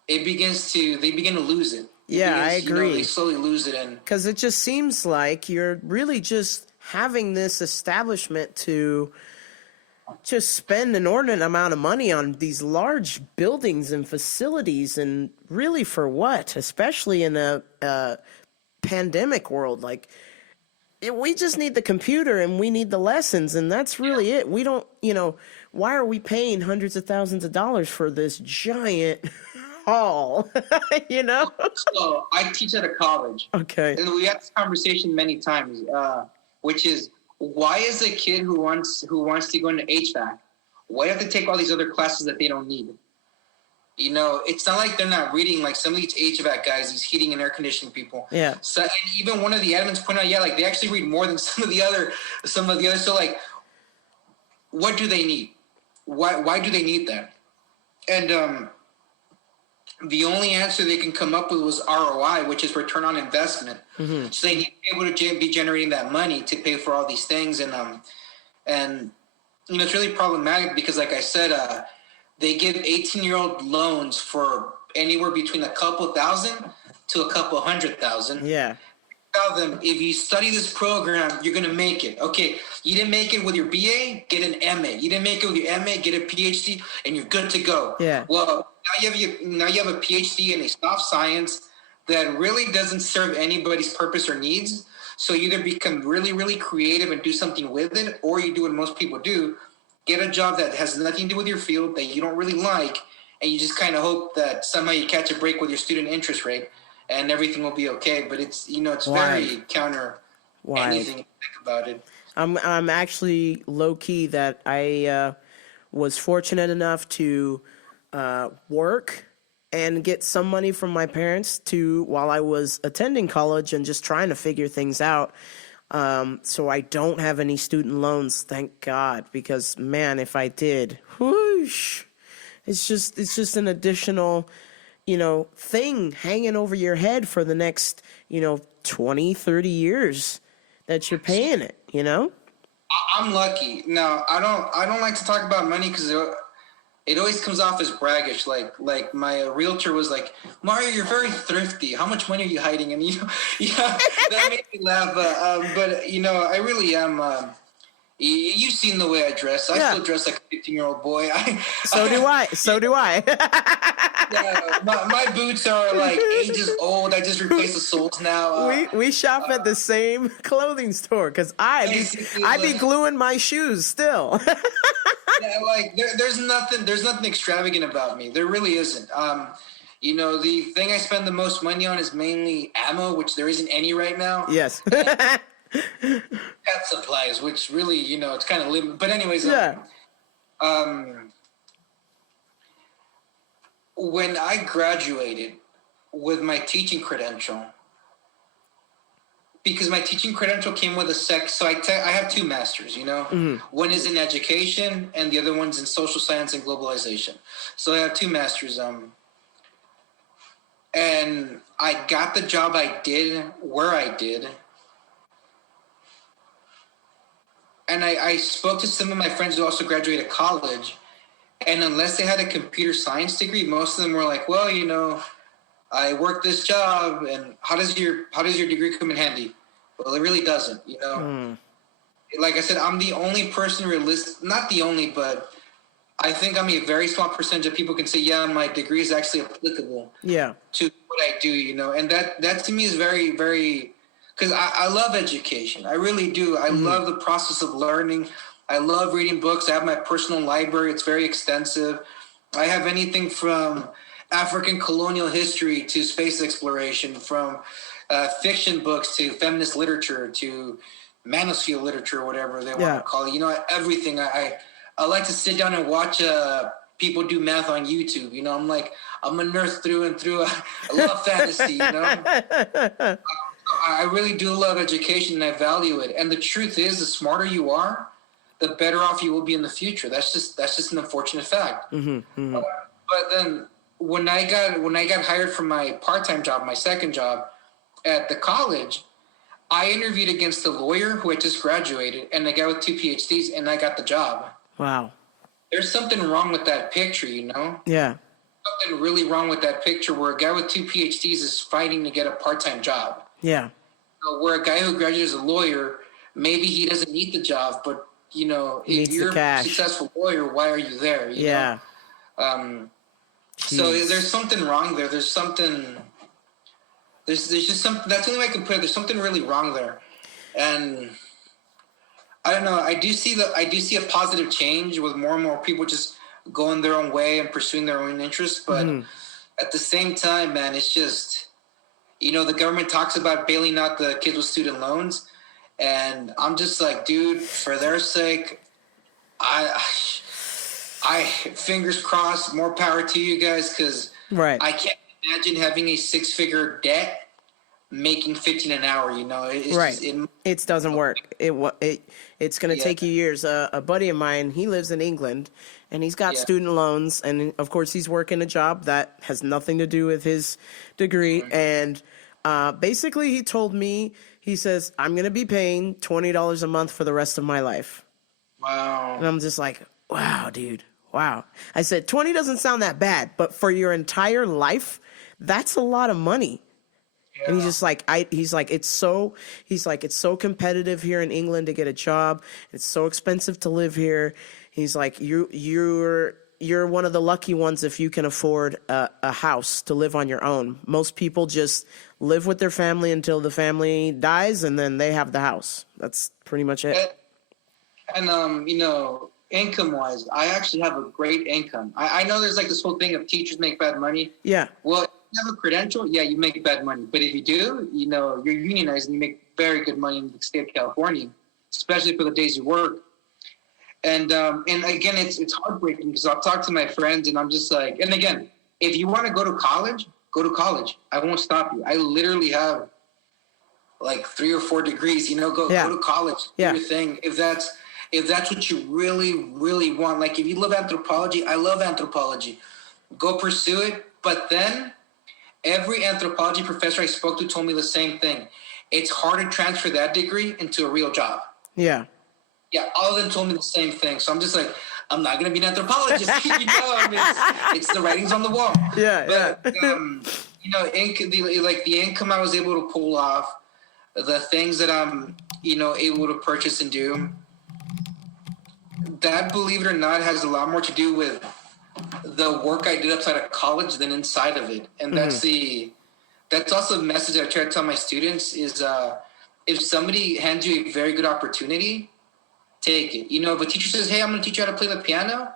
they begin to lose it. Yeah, I agree. You know, they slowly lose it, and because it just seems like you're really just having this establishment to just spend an inordinate amount of money on these large buildings and facilities, and really for what? Especially in a pandemic world, like we just need the computer and we need the lessons, and that's really it. We don't, you know, why are we paying hundreds of thousands of dollars for this giant hall? You know? So I teach at a college. Okay. And we had this conversation many times, which is, why is a kid who wants to go into HVAC, why do they have to take all these other classes that they don't need? You know, it's not like they're not reading, like some of these HVAC guys, these heating and air conditioning people. Yeah. So, and even one of the admins pointed out, like they actually read more than some of the other. So like, what do they need? Why do they need that? And the only answer they can come up with was ROI, which is return on investment. Mm-hmm. So they need to be able to be generating that money to pay for all these things. And you know, it's really problematic because, like I said, they give 18-year-old loans for anywhere between a couple thousand to a couple $100,000. Yeah. Tell them, if you study this program, you're going to make it. Okay, you didn't make it with your BA, get an MA. You didn't make it with your MA, get a PhD, and you're good to go. Yeah. Well, now you have a PhD in a soft science that really doesn't serve anybody's purpose or needs. So you either become really, really creative and do something with it, or you do what most people do, get a job that has nothing to do with your field that you don't really like, and you just kind of hope that somehow you catch a break with your student interest rate and everything will be okay. But it's, you know, it's very counter anything you think about it. I'm actually low key that I was fortunate enough to work and get some money from my parents while I was attending college and just trying to figure things out. So I don't have any student loans, thank God, because man, if I did, whoosh, it's just an additional, you know, thing hanging over your head for the next, you know, 20, 30 years that you're paying it, you know? I'm lucky. Now, I don't like to talk about money because it always comes off as braggish. Like my realtor was like, "Mario, you're very thrifty. How much money are you hiding?" And you know, yeah, that made me laugh. But you know, I really am. You've seen the way I dress. I still dress like a 15-year-old boy. So do I. Yeah, my boots are like ages old. I just replaced the soles now. We shop at the same clothing store because I be gluing my shoes still. Yeah, like there's nothing extravagant about me. There really isn't. You know, the thing I spend the most money on is mainly ammo, which there isn't any right now. Yes. Pet supplies, which really, you know, it's kind of limited. But anyways, when I graduated with my teaching credential, because my teaching credential came with so I have two masters, you know. Mm-hmm. One is in education and the other one's in social science and globalization. So I have two masters. And I got the job I did where I did. And I spoke to some of my friends who also graduated college, And unless they had a computer science degree, most of them were like, well, I work this job, and how does your degree come in handy? Well, it really doesn't, Like I said, I'm the only person not the only, but I think I'm a very small percentage of people can say, yeah, my degree is actually applicable to what I do, and that to me is very, very, because I love education. I really do. I love the process of learning. I love reading books. I have my personal library. It's very extensive. I have anything from African colonial history to space exploration, from fiction books to feminist literature to manosphere literature, whatever they want to call it. Everything. I like to sit down and watch people do math on YouTube. I'm a nerd through and through. I love fantasy. I really do love education, and I value it. And the truth is, the smarter you are, the better off you will be in the future. That's just an unfortunate fact. But then when I got hired for my part-time job, my second job at the college, I interviewed against a lawyer who had just graduated and a guy with 2 PhDs, and I got the job. Wow. There's something wrong with that picture, Yeah. Something really wrong with that picture where a guy with 2 PhDs is fighting to get a part-time job. Yeah. Where a guy who graduated as a lawyer, maybe he doesn't need the job, but, if you're a successful lawyer, why are you there? Yeah. So there's something wrong there. There's just something. That's the only way I can put it. There's something really wrong there, and I don't know. I do see a positive change with more and more people just going their own way and pursuing their own interests. But at the same time, man, it's just the government talks about bailing out the kids with student loans, and I'm just like, dude, for their sake, I fingers crossed, more power to you guys, because I can't imagine having a 6-figure debt making 15 an hour. It doesn't work. It's going to take you years. A buddy of mine, he lives in England, and he's got student loans, and of course he's working a job that has nothing to do with his degree. And basically he told me, he says, I'm going to be paying $20 a month for the rest of my life. Wow. And I'm just like, wow, dude. Wow. I said, 20 doesn't sound that bad, but for your entire life, that's a lot of money. Yeah. And he's like, it's so competitive here in England to get a job. It's so expensive to live here. He's like, you're one of the lucky ones if you can afford a house to live on your own. Most people just live with their family until the family dies, and then they have the house. That's pretty much it. And income-wise, I actually have a great income. I know there's like this whole thing of teachers make bad money. Yeah. Well, if you have a credential, yeah, you make bad money. But if you do, you're unionized and you make very good money in the state of California, especially for the days you work. And again, it's heartbreaking because I'll talk to my friends and I'm just like, and again, if you want to go to college, go to college. I won't stop you. I literally have like 3 or 4 degrees, go to college, do your thing. If that's what you really, really want. Like if you love anthropology, I love anthropology. Go pursue it. But then every anthropology professor I spoke to told me the same thing. It's hard to transfer that degree into a real job. Yeah. Yeah, all of them told me the same thing. So I'm just like, I'm not going to be an anthropologist. It's the writings on the wall. Yeah, but, the income I was able to pull off, the things that I'm, able to purchase and do, that, believe it or not, has a lot more to do with the work I did outside of college than inside of it. And that's also the message I try to tell my students is if somebody hands you a very good opportunity, take it. If a teacher says, hey, I'm going to teach you how to play the piano,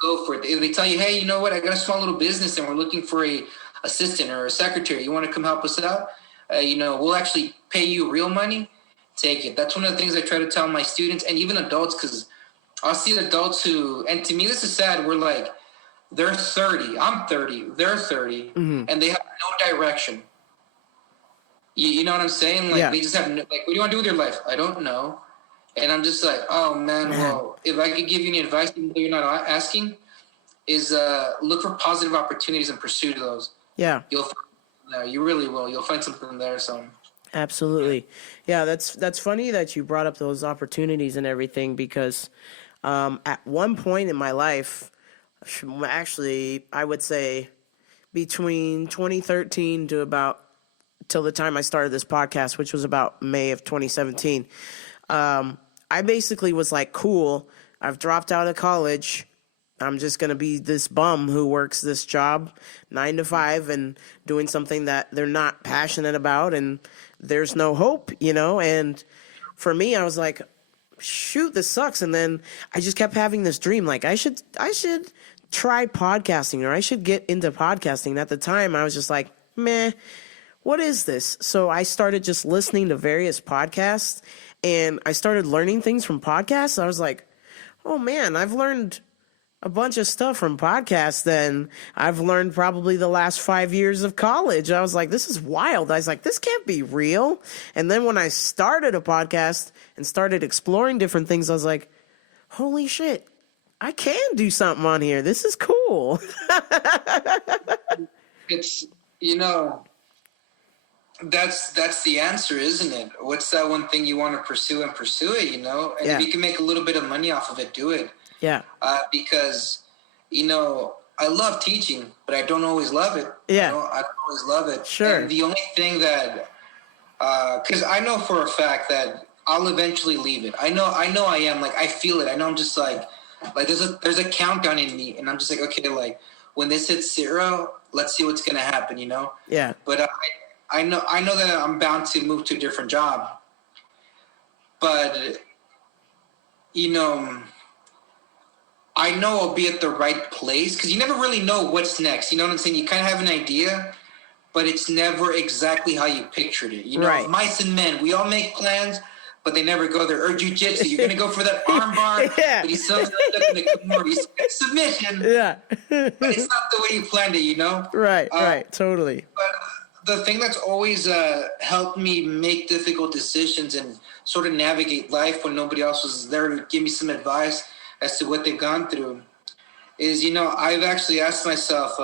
go for it. If they tell you, hey, you know what, I got a small little business and we're looking for a assistant or a secretary. You want to come help us out? We'll actually pay you real money. Take it. That's one of the things I try to tell my students and even adults, because I'll see adults who, and to me this is sad, we're like, they're 30, I'm 30, they're 30, and they have no direction. You know what I'm saying? Like they just have what do you want to do with your life? I don't know. And I'm just like, oh man, well, if I could give you any advice, even though you're not asking, is look for positive opportunities and pursue those. Yeah. You really will. You'll find something there. So. Absolutely. Yeah, that's funny that you brought up those opportunities and everything, because At one point in my life, actually, I would say between 2013 to about till the time I started this podcast, which was about May of 2017, I basically was like, cool, I've dropped out of college. I'm just going to be this bum who works this job 9 to 5 and doing something that they're not passionate about, and there's no hope, And for me, I was like, shoot, this sucks. And then I just kept having this dream, like I should try podcasting, or I should get into podcasting. And at the time, I was just like, meh, what is this? So I started just listening to various podcasts, and I started learning things from podcasts. I was like, oh man, I've learned a bunch of stuff from podcasts than I've learned probably the last 5 years of college. I was like, this is wild. I was like, this can't be real. And then when I started a podcast and started exploring different things, I was like, holy shit, I can do something on here. This is cool. It's, that's the answer, isn't it? What's that one thing you want to pursue, and pursue it, And if you can make a little bit of money off of it, do it. Yeah. Because, I love teaching, but I don't always love it. Yeah. I don't always love it. Sure. And the only thing that, because I know for a fact that I'll eventually leave it. I know I am. Like, I feel it. I know I'm just like there's a countdown in me, and I'm just like, okay, like when this hits 0, let's see what's gonna happen, Yeah. But I know that I'm bound to move to a different job, but I know I'll be at the right place, because you never really know what's next. You know what I'm saying? You kind of have an idea, but it's never exactly how you pictured it. Right. Mice and men, we all make plans, but they never go there. Or jujitsu, you're going to go for that arm bar, Yeah. but he's still stuck in the Kimura. He's submission, Yeah. but it's not the way you planned it, Right, totally. But the thing that's always helped me make difficult decisions and sort of navigate life when nobody else was there to give me some advice as to what they've gone through is, I've actually asked myself,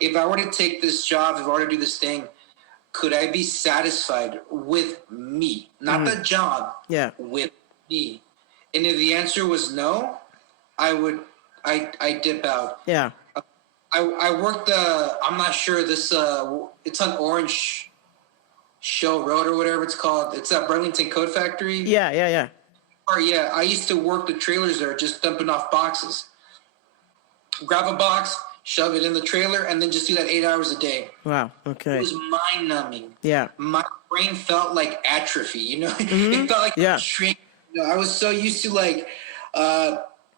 if I were to take this job, if I were to do this thing, could I be satisfied with me? Not the job, with me. And if the answer was no, I dip out. Yeah. I worked, I'm not sure, it's on Orange Show Road or whatever it's called. It's at Burlington Coat Factory. Yeah. Or yeah, I used to work the trailers there, just dumping off boxes. Grab a box, shove it in the trailer, and then just do that 8 hours a day. Wow. Okay. It was mind-numbing. Yeah. My brain felt like atrophy. It felt like a shrink. I was so used to like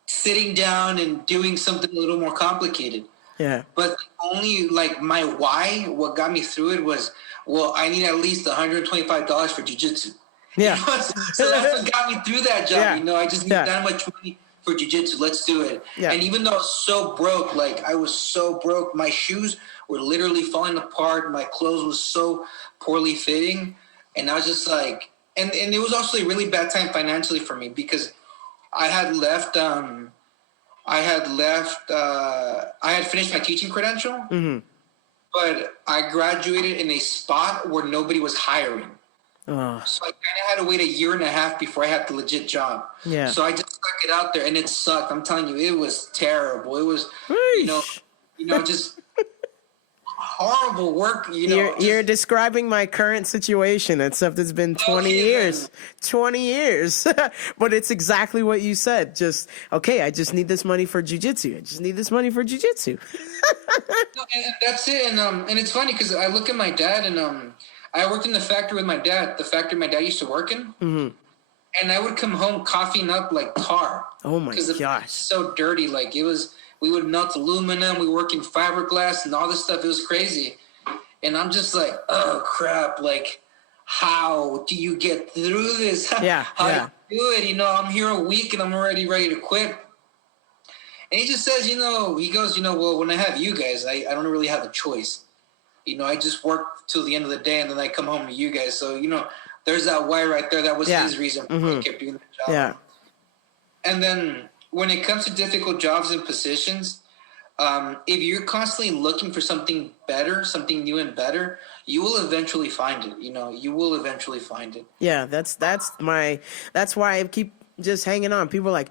sitting down and doing something a little more complicated. Yeah. But only like my why, what got me through it was, well, I need at least $125 for jujitsu. Yeah. So that's what got me through that job. Yeah. I just need that much money for jiu-jitsu. Let's do it. Yeah. And even though I was so broke, my shoes were literally falling apart. My clothes was so poorly fitting. And I was just like, and it was also a really bad time financially for me, because I had finished my teaching credential, but I graduated in a spot where nobody was hiring. So I kind of had to wait 1.5 years before I had the legit job. Yeah. So I just stuck it out there, and it sucked. I'm telling you, it was terrible. It was, just horrible work. You're describing my current situation, except it's been 20 years. 20 years. But it's exactly what you said. Just, okay, I just need this money for jiu-jitsu. And that's it. And it's funny because I look at my dad, and I worked in the factory with my dad, the factory my dad used to work in. Mm-hmm. And I would come home coughing up like tar. Oh my gosh. It was so dirty. Like we would melt aluminum. We work in fiberglass and all this stuff. It was crazy. And I'm just like, oh crap. Like, how do you get through this? How do you do it? I'm here a week and I'm already ready to quit. And he just says, he goes, well, when I have you guys, I don't really have a choice. I just work till the end of the day, and then I come home to you guys. So, there's that why right there. That was his reason for I kept doing the job. Yeah. And then when it comes to difficult jobs and positions, if you're constantly looking for something better, something new and better, you will eventually find it. You will eventually find it. Yeah, that's why I keep just hanging on. People are like,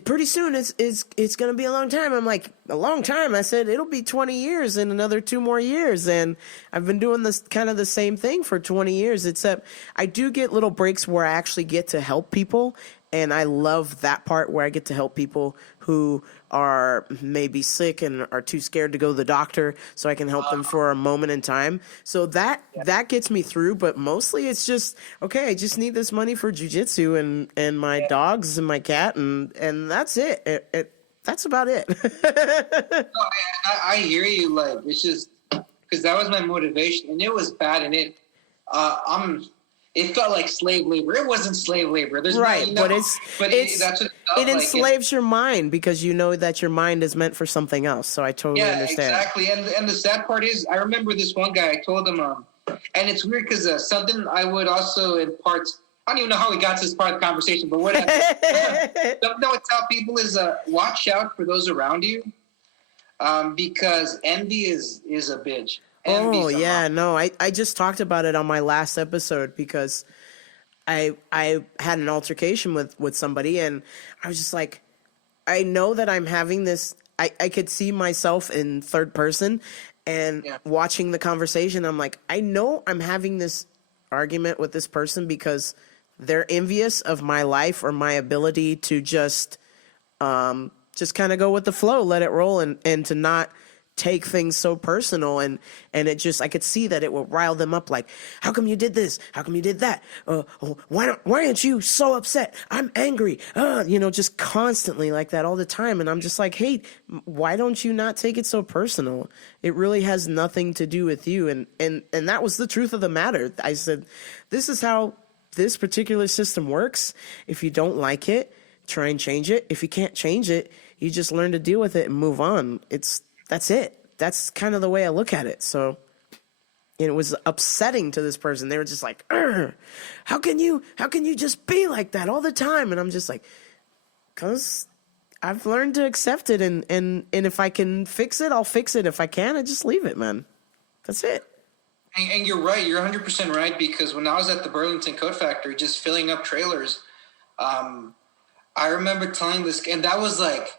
pretty soon it's going to be a long time. I'm like, a long time? I said, it'll be 20 years in another 2 more years. And I've been doing this kind of the same thing for 20 years, except I do get little breaks where I actually get to help people. And I love that part where I get to help people who are maybe sick and are too scared to go to the doctor, so I can help them for a moment in time. So that gets me through, but mostly it's just, okay, I just need this money for jujitsu and my dogs and my cat, and that's it. That's about it. No, I hear you. Like, it's just because that was my motivation, and it was bad, and it felt like slave labor. It wasn't slave labor. There's right, no, but that's what it felt it like. enslaves your mind because you know that your mind is meant for something else. So I totally understand. Exactly. And the sad part is, I remember this one guy. I told him, and it's weird because something I would also in parts. I don't even know how we got to this part of the conversation, but whatever. Something I would tell people is watch out for those around you, because envy is a bitch. Oh yeah, no, I just talked about it on my last episode because I had an altercation with somebody, and I was just like, I know that I'm having this. I could see myself in third person, and watching the conversation, I'm like, I know I'm having this argument with this person because they're envious of my life or my ability to just kind of go with the flow, let it roll, and to not take things so personal, and it just, I could see that it would rile them up. Like, how come you did this? How come you did that? Why aren't you so upset? I'm angry. Just constantly like that all the time. And I'm just like, hey, why don't you not take it so personal? It really has nothing to do with you. And that was the truth of the matter. I said, this is how this particular system works. If you don't like it, try and change it. If you can't change it, you just learn to deal with it and move on. That's it. That's kind of the way I look at it. So, and it was upsetting to this person. They were just like, how can you just be like that all the time? And I'm just like, because I've learned to accept it. And if I can fix it, I'll fix it. If I can, I just leave it, man. That's it. And you're right. You're 100% right, because when I was at the Burlington Coat Factory just filling up trailers, I remember telling this, and that was like,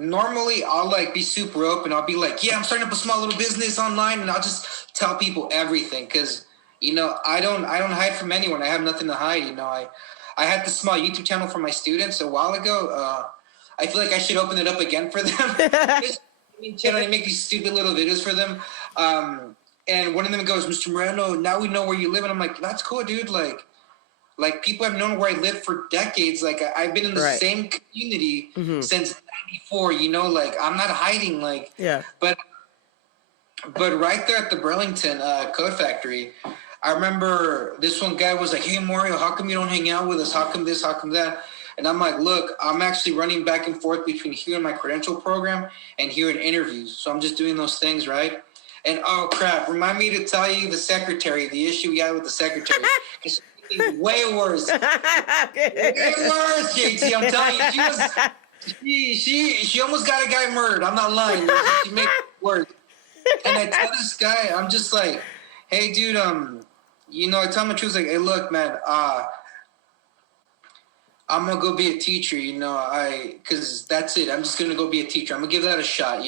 normally I'll like be super open. I'll be like, yeah, I'm starting up a small little business online, and I'll just tell people everything because, I don't hide from anyone. I have nothing to hide. I had this small YouTube channel for my students a while ago. I feel like I should open it up again for them. I make these stupid little videos for them. And one of them goes, Mr. Moreno, now we know where you live. And I'm like, that's cool, dude. Like people have known where I live for decades. Like I've been in the same community since '94. Like I'm not hiding. Like But right there at the Burlington Coat Factory, I remember this one guy was like, "Hey Mario, how come you don't hang out with us? How come this? How come that?" And I'm like, "Look, I'm actually running back and forth between here and my credential program and here in interviews. So I'm just doing those things, right?" And oh crap! Remind me to tell you the issue we had with the secretary. Way worse. Way worse, JT. I'm telling you, she almost got a guy murdered. I'm not lying. She made it worse. And I tell this guy, I'm just like, hey, dude, I tell him the truth. Like, hey, look, man, I'm gonna go be a teacher. Because that's it. I'm just gonna go be a teacher. I'm gonna give that a shot.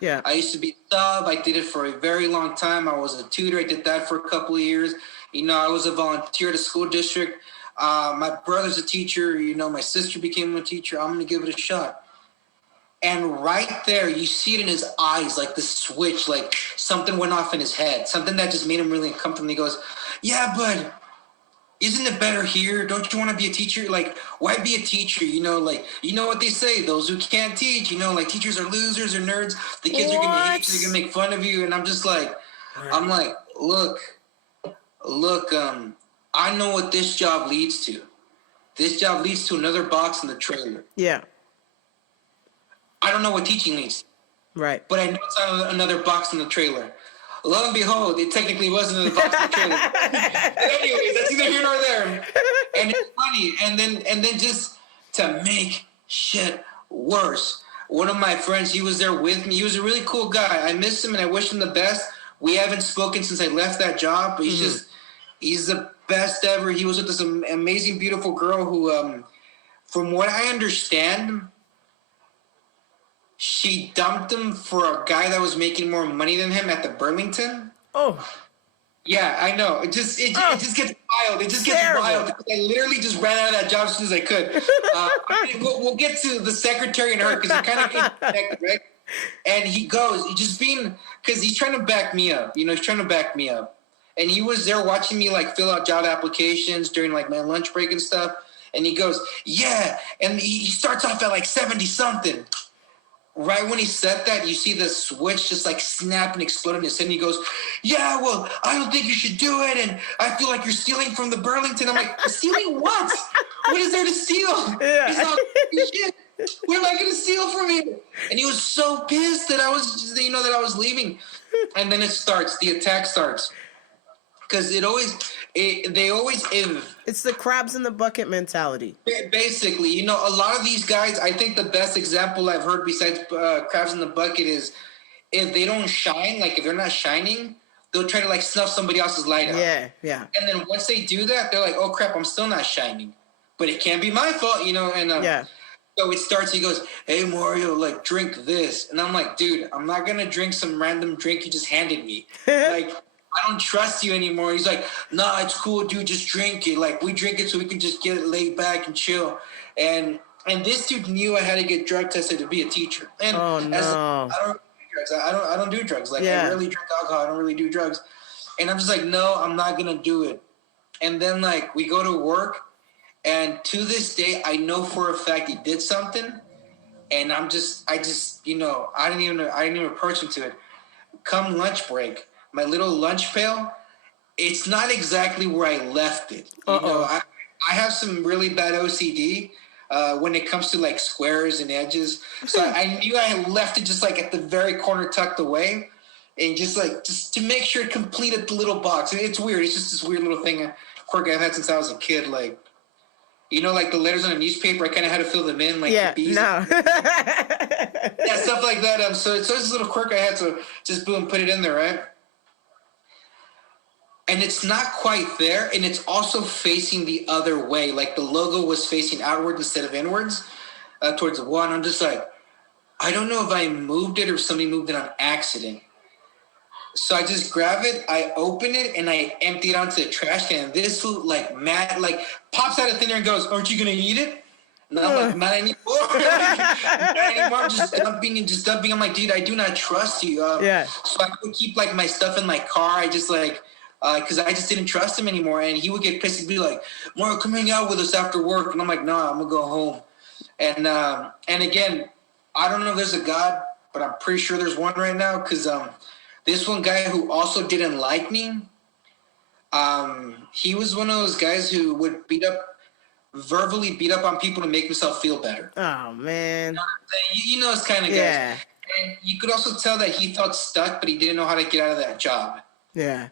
Yeah. I used to be a sub. I did it for a very long time. I was a tutor. I did that for a couple of years. I was a volunteer at a school district. My brother's a teacher. My sister became a teacher. I'm going to give it a shot. And right there, you see it in his eyes, like the switch, like something went off in his head, something that just made him really uncomfortable. He goes, yeah, but isn't it better here? Don't you want to be a teacher? Like, why be a teacher? What they say, those who can't teach, like teachers are losers or nerds. The kids are going to hate you. They're going to make fun of you. And I'm just like, Look, I know what this job leads to. This job leads to another box in the trailer. Yeah. I don't know what teaching leads to. Right. But I know it's not another box in the trailer. Lo and behold, it technically wasn't another box in the trailer. But anyways, that's neither here nor there. And it's funny. And then just to make shit worse, one of my friends, he was there with me. He was a really cool guy. I miss him and I wish him the best. We haven't spoken since I left that job, but he's the best ever. He was with this amazing, beautiful girl who, from what I understand, she dumped him for a guy that was making more money than him at the Burlington. Oh. Yeah, I know. It just gets wild. It just gets wild. I literally just ran out of that job as soon as I could. We'll get to the secretary and her because they're kind of connected, right? And he just being, because he's trying to back me up. You know, he's trying to back me up. And he was there watching me like fill out job applications during like my lunch break and stuff. And he goes, yeah. And he starts off at like 70 something. Right when he said that, you see the switch just like snap and explode in his head. And he goes, yeah, well, I don't think you should do it. And I feel like you're stealing from the Burlington. I'm like, stealing what? What is there to steal? Yeah. He's not shit. What am I going to steal from you? And he was so pissed that I was leaving. And then the attack starts. Because it's the crabs in the bucket mentality. Basically, you know, a lot of these guys, I think the best example I've heard besides crabs in the bucket is if they don't shine, like if they're not shining, they'll try to like snuff somebody else's light out. Yeah. And then once they do that, they're like, oh crap, I'm still not shining. But it can't be my fault, you know? And so it starts, he goes, hey Mario, like drink this. And I'm like, dude, I'm not going to drink some random drink you just handed me. Like, I don't trust you anymore. He's like, nah, it's cool, dude. Just drink it. Like, we drink it so we can just get laid back and chill. And this dude knew I had to get drug tested to be a teacher. And I don't do drugs. I don't do drugs. Like, I rarely drink alcohol. I don't really do drugs. And I'm just like, no, I'm not gonna do it. And then like we go to work, and to this day, I know for a fact he did something. And I just, you know, I didn't even approach him to it. Come lunch break. My little lunch pail, it's not exactly where I left it. You know, I have some really bad OCD when it comes to like squares and edges. So I knew I had left it just like at the very corner tucked away, and just to make sure it completed the little box. It's weird. It's just this weird little thing, quirk I've had since I was a kid. Like, you know, like the letters on a newspaper, I kind of had to fill them in. Like the bees. No. Yeah, stuff like that. So it's this little quirk I had to just boom, put it in there, right? And it's not quite there, and it's also facing the other way. Like the logo was facing outward instead of inwards towards the wall. And I'm just like, I don't know if I moved it or if somebody moved it on accident. So I just grab it, I open it, and I empty it onto the trash can. And this like mad, like pops out of thin air and goes, "Aren't you gonna eat it?" And I'm like, "Not anymore." Not anymore. I'm just dumping. I'm like, dude, I do not trust you. So I would keep like my stuff in my car. I just like. Because I just didn't trust him anymore, and he would get pissed and be like, "Mario, come hang out with us after work," and I'm like, "No, I'm gonna go home." And again, I don't know if there's a God, but I'm pretty sure there's one right now. Because this one guy who also didn't like me, he was one of those guys who would verbally beat up on people to make himself feel better. Oh man, you know this kind of guy. And you could also tell that he felt stuck, but he didn't know how to get out of that job. Yeah.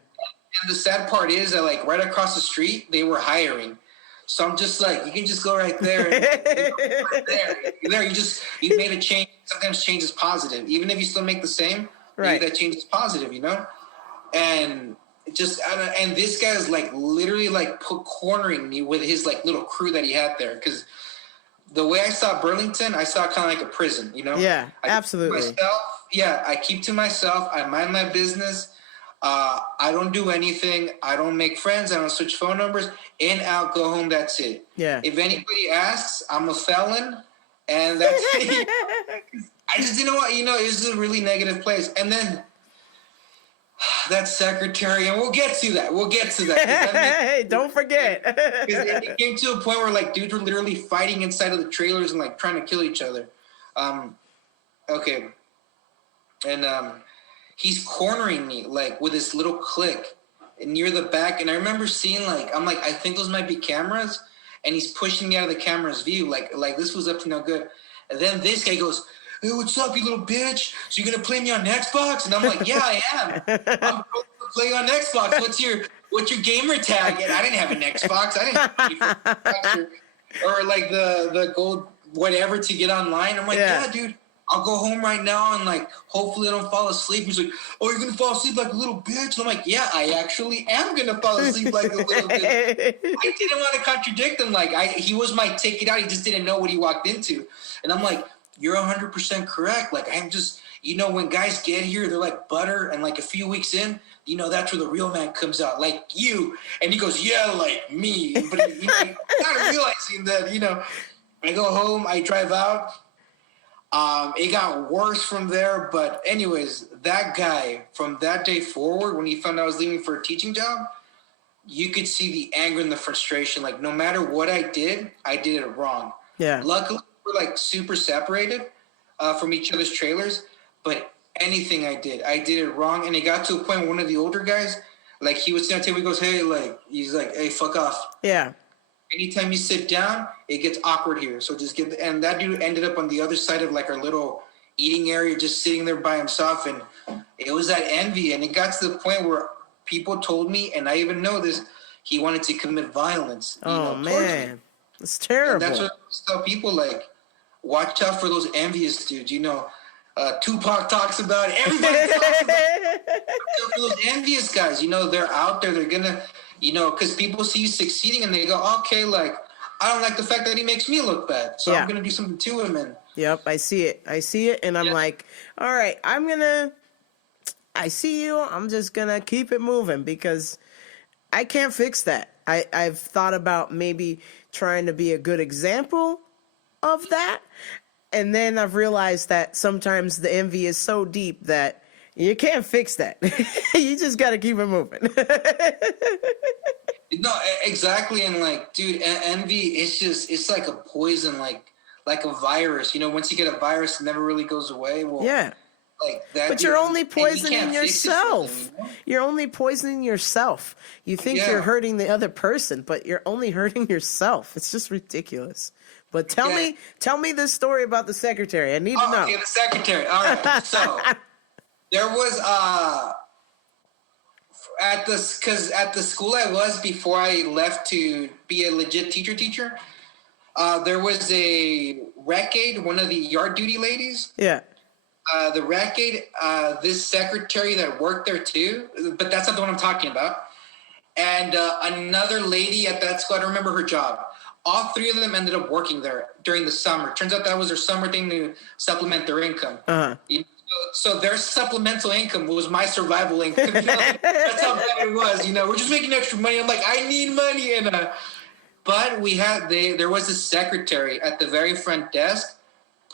And the sad part is that, like, right across the street, they were hiring. So I'm just like, you can just go right there. And, right there. You're there. You made a change. Sometimes change is positive. Even if you still make the same, maybe that change is positive, you know? And and this guy is, like, literally, like, cornering me with his, like, little crew that he had there. Because the way I saw Burlington, I saw kind of like a prison, you know? Yeah, absolutely. I keep to myself. I mind my business. I don't do anything. I don't make friends. I don't switch phone numbers. In, out, go home. That's it. Yeah. If anybody asks, I'm a felon, and that's it. I just didn't want, you know, it was a really negative place. And then that secretary, and we'll get to that. Hey, don't forget. Because it came to a point where like dudes were literally fighting inside of the trailers and like trying to kill each other. Okay. And he's cornering me like with this little click near the back. And I remember seeing I'm like, I think those might be cameras. And he's pushing me out of the camera's view. Like this was up to no good. And then this guy goes, "Hey, what's up, you little bitch? So you're going to play me on Xbox?" And I'm like, "Yeah, I am. I'm going to play you on Xbox. What's your gamer tag?" And I didn't have an Xbox. I didn't have any Xbox or like the gold whatever to get online. I'm like, "Yeah, dude, I'll go home right now and like hopefully I don't fall asleep. He's like, oh, you're gonna fall asleep like a little bitch. And I'm like, yeah, I actually am gonna fall asleep like a little bitch. I didn't want to contradict him. Like he was my ticket out. He just didn't know what he walked into. And I'm like, you're 100% correct. Like I'm just, when guys get here, they're like butter, and like a few weeks in, that's where the real man comes out, like you. And he goes, yeah, like me. But not realizing that, I go home, I drive out. It got worse from there. But anyways, that guy, from that day forward, when he found out I was leaving for a teaching job, you could see the anger and the frustration. Like no matter what I did it wrong. Yeah. Luckily, we're like super separated from each other's trailers. But anything I did it wrong. And it got to a point where one of the older guys, like he would sit on the table, he goes, hey, like, he's like, hey, fuck off. Yeah. Anytime you sit down, it gets awkward here. So just and that dude ended up on the other side of like our little eating area, just sitting there by himself. And it was that envy. And it got to the point where people told me, and I even know this, he wanted to commit violence. Oh, man. It's terrible. And that's what I tell people, like, watch out for those envious dudes, Tupac talks about it. Everybody talks about it. For those envious guys, they're out there. They're gonna, because people see you succeeding and they go, okay, like I don't like the fact that he makes me look bad, so I'm gonna do something to him. And yep, I see it, and I'm like, all right, I see you. I'm just gonna keep it moving because I can't fix that. I've thought about maybe trying to be a good example of that. And then I've realized that sometimes the envy is so deep that you can't fix that. You just got to keep it moving. No, exactly. And like, dude, envy, it's like a poison, like a virus. Once you get a virus, it never really goes away. Well, yeah. Like that, but you're only poisoning yourself. You're only poisoning yourself. You think you're hurting the other person, but you're only hurting yourself. It's just ridiculous. But tell me this story about the secretary. I need to know. Okay, the secretary. All right. So there was at the school I was before I left to be a legit teacher. There was a rec aide, one of the yard duty ladies. Yeah. The rec aide, this secretary that worked there too, but that's not the one I'm talking about. And another lady at that school, I don't remember her job. All three of them ended up working there during the summer. Turns out that was their summer thing to supplement their income. Uh-huh. So their supplemental income was my survival income. That's how bad it was. We're just making extra money. I'm like, I need money. And but there was a secretary at the very front desk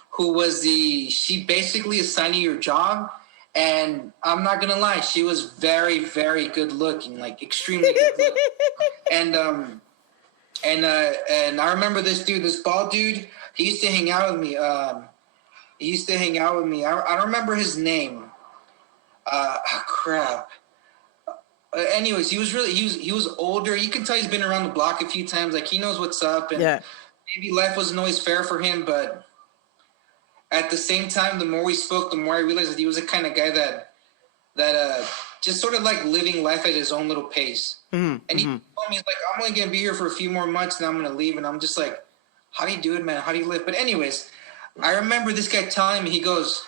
who was she basically assigned you your job. And I'm not gonna lie, she was very, very good looking, like extremely good looking. And I remember this dude, this bald dude, he used to hang out with me. I don't remember his name. Crap. Anyways, he was older. You can tell he's been around the block a few times. Like he knows what's up. And maybe life wasn't always fair for him, but at the same time, the more we spoke, the more I realized that he was the kind of guy that just sort of like living life at his own little pace. Mm-hmm. And he told me, he's like, I'm only going to be here for a few more months and I'm going to leave. And I'm just like, how do you do it, man? How do you live? But anyways, I remember this guy telling me, he goes,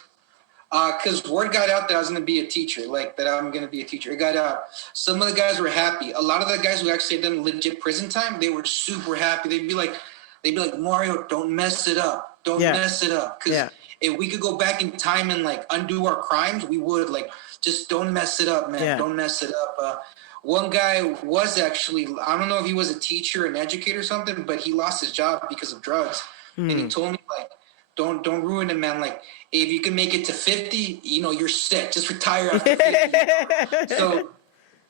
because word got out that I was going to be a teacher, like that I'm going to be a teacher. It got out. Some of the guys were happy. A lot of the guys who actually had done legit prison time, they were super happy. They'd be like, Mario, don't mess it up. Don't mess it up. Because if we could go back in time and like undo our crimes, we would. Like, just don't mess it up, man. Don't mess it up. One guy was actually, I don't know if he was a teacher, an educator or something, but he lost his job because of drugs. And he told me, like, don't ruin it, man. Like, if you can make it to 50, you're sick. Just retire after 50.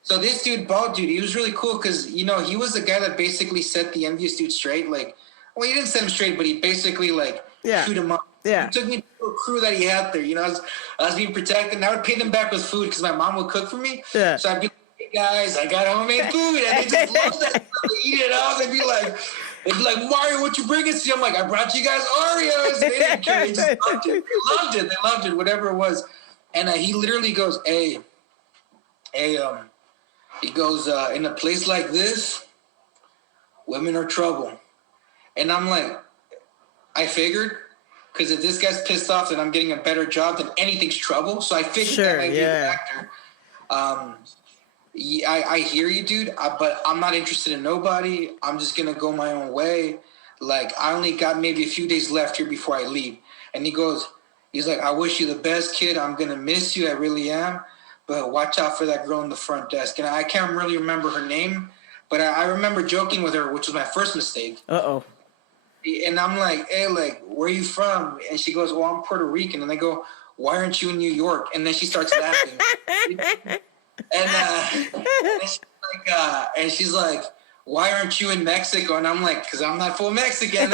So this dude, bald dude, he was really cool because, he was the guy that basically set the envious dude straight. Like, well, he didn't set him straight, but he basically, like, shoot him up. Yeah. He took me to a crew that he had there. I was being protected, and I would pay them back with food because my mom would cook for me. Yeah. So I'd be like, hey, guys, I got homemade food. And they just love that stuff. They eat it up. They'd be like, Mario, what you bringing to? I'm like, I brought you guys Oreos. They didn't care. They just loved it. They loved it, whatever it was. And he literally goes, hey, he goes, in a place like this, women are trouble. And I'm like, I figured. Because if this guy's pissed off that I'm getting a better job, then anything's trouble. So I figured Sure, that might be a yeah. factor. Yeah, I hear you, dude, but I'm not interested in nobody. I'm just going to go my own way. Like, I only got maybe a few days left here before I leave. And he's like, I wish you the best, kid. I'm going to miss you. I really am. But watch out for that girl in the front desk. And I can't really remember her name, but I remember joking with her, which was my first mistake. Uh-oh. And I'm like, hey, like, where are you from? And she goes, well, I'm Puerto Rican. And I go, why aren't you in New York? And then she starts laughing. And she's like, why aren't you in Mexico? And I'm like, because I'm not full Mexican.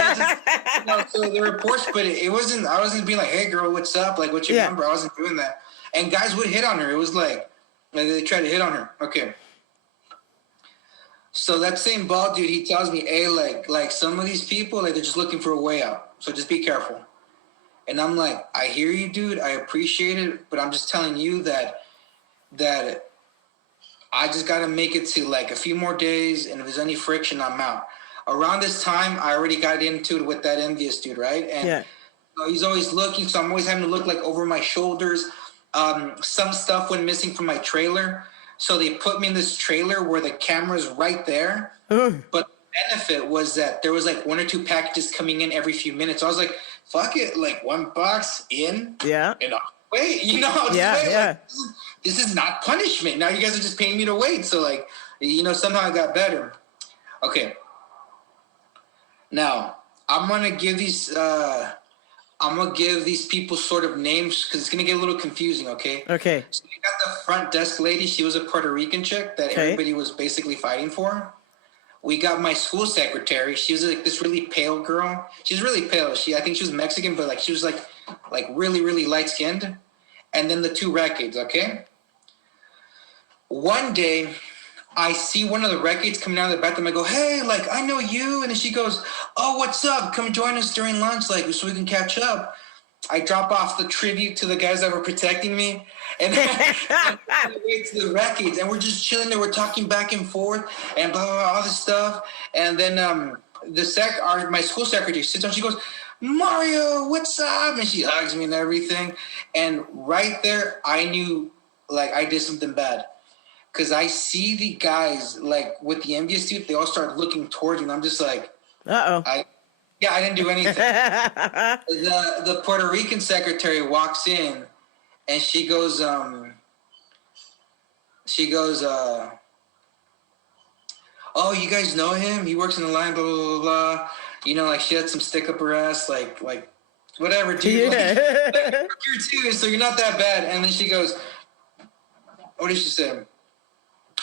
So the reports, but I wasn't being like, hey, girl, what's up? Like, what's your number? I wasn't doing that. And guys would hit on her. It was like they tried to hit on her. Okay. So that same bald dude, he tells me, hey, like some of these people, like, they're just looking for a way out. So just be careful. And I'm like, I hear you, dude. I appreciate it. But I'm just telling you that I just got to make it to like a few more days. And if there's any friction, I'm out. Around this time, I already got into it with that envious dude, right? And he's always looking. So I'm always having to look like over my shoulders. Some stuff went missing from my trailer. So they put me in this trailer where the camera's right there. But the benefit was that there was like 1 or 2 packages coming in every few minutes. So I was like, fuck it, like 1 box in. Yeah. And I'll wait, Like, this is not punishment. Now you guys are just paying me to wait. So like, somehow I got better. Okay. Now I'm going to give these people sort of names because it's going to get a little confusing, okay? Okay. So you got the front desk lady. She was a Puerto Rican chick that everybody was basically fighting for. We got my school secretary. She was like this really pale girl. She's really pale. I think she was Mexican, but like she was like really, really light-skinned. And then the 2 rec-aides, okay? One day, I see one of the rec-aides coming out of the bathroom. I go, hey, like, I know you. And then she goes, oh, what's up? Come join us during lunch, like, so we can catch up. I drop off the tribute to the guys that were protecting me. And I wait to the rec-aides. And we're just chilling there. We're talking back and forth and blah, blah, blah, all this stuff. And then my school secretary sits down. She goes, Mario, what's up? And she hugs me and everything. And right there, I knew, like, I did something bad. Because I see the guys, like, with the envious dude, they all start looking towards me. And I'm just like, uh-oh. I didn't do anything. The Puerto Rican secretary walks in, and she goes, oh, you guys know him? He works in the line, blah, blah, blah, blah. Like, she had some stick up her ass, like whatever, dude. Yeah. Like, you're too, so you're not that bad. And then she goes, what did she say?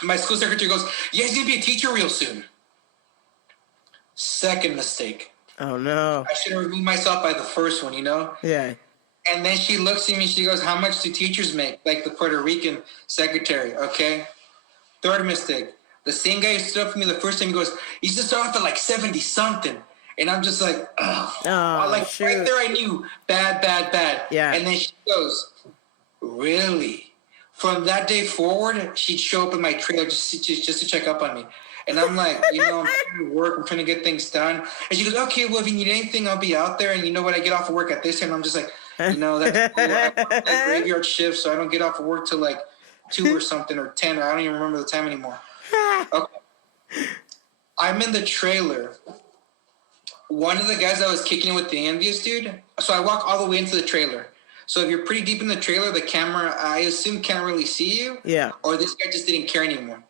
My school secretary goes, yeah, he's going to be a teacher real soon. Second mistake. Oh, no. I should have removed myself by the first one, Yeah. And then she looks at me, she goes, how much do teachers make? Like the Puerto Rican secretary, okay? Third mistake. The same guy who stood up for me the first time, he goes, he's just off at like 70-something. And I'm just like, oh, like shoot. Right there I knew, bad. Yeah. And then she goes, really? From that day forward, she'd show up in my trailer just to check up on me. And I'm like, I'm trying to work. I'm trying to get things done. And she goes, okay, well, if you need anything, I'll be out there. And you know what? I get off of work at this time. I'm just like, that's cool. I work like graveyard shift, so I don't get off of work till like 2 or something or 10. Or I don't even remember the time anymore. Okay. I'm in the trailer. One of the guys I was kicking it with the envious dude. So I walk all the way into the trailer. So if you're pretty deep in the trailer, the camera, I assume, can't really see you. Yeah. Or this guy just didn't care anymore.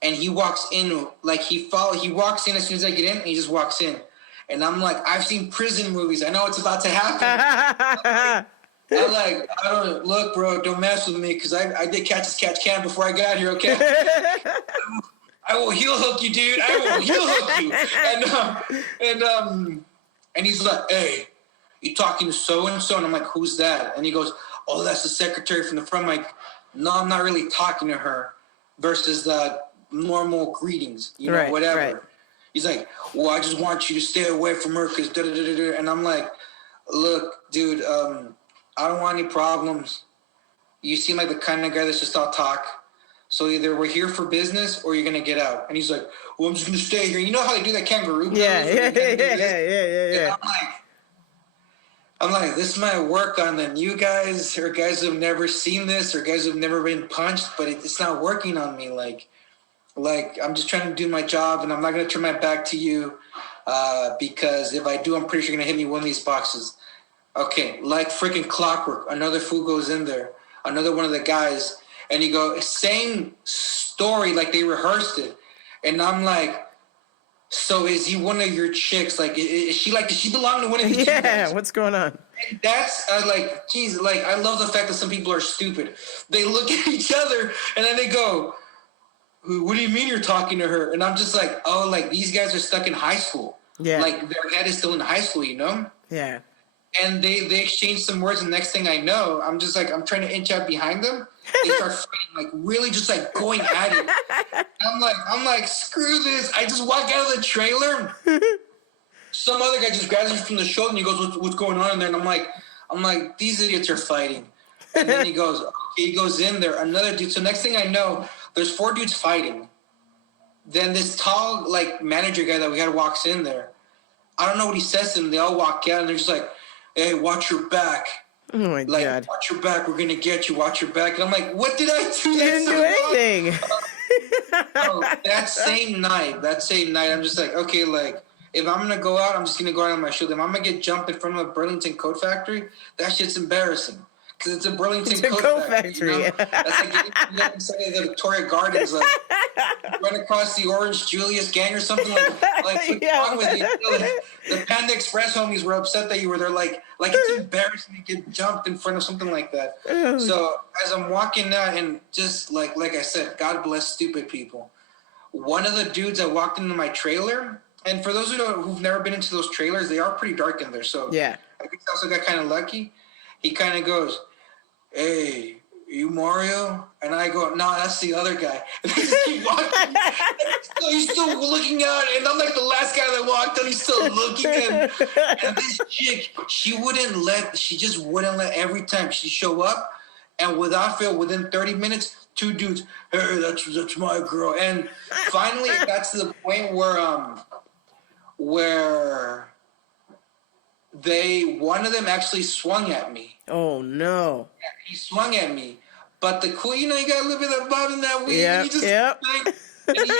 And he walks in, like he walks in as soon as I get in, and he just walks in. And I'm like, I've seen prison movies. I know it's about to happen. Look, bro, don't mess with me, because I did catch can before I got here, okay? I will heel hook you, dude. I will heel hook you. And he's like, hey, you talking to so-and-so? And I'm like, who's that? And he goes, oh, that's the secretary from the front. I'm like, no, I'm not really talking to her, versus the normal greetings, whatever. Right. He's like, well, I just want you to stay away from her because da-da-da-da-da. And I'm like, look, dude, I don't want any problems. You seem like the kind of guy that's just all talk. So either we're here for business or you're going to get out. And he's like, well, I'm just going to stay here. You know how they do that kangaroo? Yeah. And I'm like, I'm like, this might work on the new guys or guys who've never seen this or guys who've never been punched, but it's not working on me. Like I'm just trying to do my job, and I'm not gonna turn my back to you because if I do, I'm pretty sure you're gonna hit me one of these boxes. Okay, like freaking clockwork. Another fool goes in there. Another one of the guys, and you go same story like they rehearsed it, and I'm like, so is he one of your chicks? Like, is she like, does she belong to one of these? Yeah, what's going on? And that's like, geez, like I love the fact that some people are stupid. They look at each other and then they go, "What do you mean you're talking to her?" And I'm just like, oh, like these guys are stuck in high school. Yeah, like their head is still in high school, you know? Yeah. And they exchange some words, and next thing I know, I'm just like, I'm trying to inch out behind them. They start fighting, like really just like going at it. I'm like, screw this. I just walk out of the trailer. Some other guy just grabs me from the shoulder and he goes, what's going on in there? And I'm like, these idiots are fighting. And then he goes, okay, he goes in there. Another dude. So next thing I know, there's 4 dudes fighting. Then this tall, like, manager guy that we had walks in there. I don't know what he says to them. They all walk out and they're just like, hey, watch your back. Oh my God. Watch your back. We're going to get you. Watch your back. And I'm like, what did I do? You didn't do anything. That same night, I'm just like, okay, like, if I'm going to go out, I'm just going to go out on my shoulder. If I'm going to get jumped in front of a Burlington Coat Factory, that shit's embarrassing. Because it's a Burlington Coat Factory. You know? That's like getting up inside of the Victoria Gardens, like run across the Orange Julius gang or something. What's wrong with you? You know, the Panda Express homies were upset that you were there. Like it's embarrassing to get jumped in front of something like that. So as I'm walking out, and just like I said, God bless stupid people. One of the dudes that walked into my trailer, and for those who've never been into those trailers, they are pretty dark in there. So yeah, I guess I also got kind of lucky. He kind of goes, hey, you Mario? And I go, no, that's the other guy. And they just keep walking. He's still looking out, and I'm like the last guy that walked out. He's still looking at him. And this chick, she just wouldn't let every time she show up, and without fail, within 30 minutes, 2 dudes, hey, that's my girl. And finally, it got to the point where one of them actually swung at me. Oh no! He swung at me, but the cool, you got a little bit of bob in that weed. Yeah, and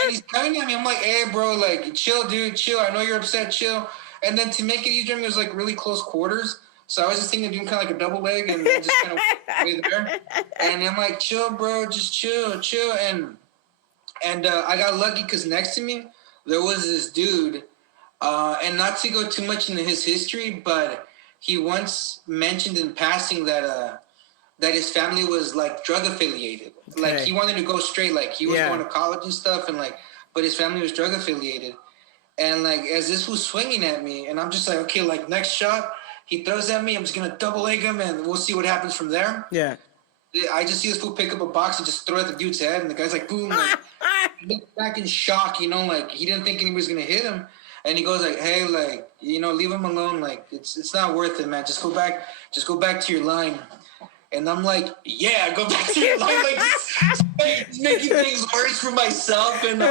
he's coming at me. I'm like, hey, bro, like, chill, dude, chill. I know you're upset, chill. And then to make it easier, it was like really close quarters. So I was just thinking of doing kind of like a double leg and then just kind of way there. And I'm like, chill, bro, just chill. And I got lucky because next to me there was this dude. And not to go too much into his history, but he once mentioned in passing that his family was like drug affiliated. Okay. Like he wanted to go straight, like he was going to college and stuff, and but his family was drug affiliated. And like as this was swinging at me, and I'm just like, okay, like next shot he throws at me, I'm just gonna double leg him, and we'll see what happens from there. Yeah. I just see this fool pick up a box and just throw it at the dude's head, and the guy's like, boom, like looked back in shock, like he didn't think anybody was gonna hit him. And he goes like, hey, like, leave him alone. Like, it's not worth it, man. Just go back to your line. And I'm like, yeah, go back to your line. Like, just making things worse for myself. And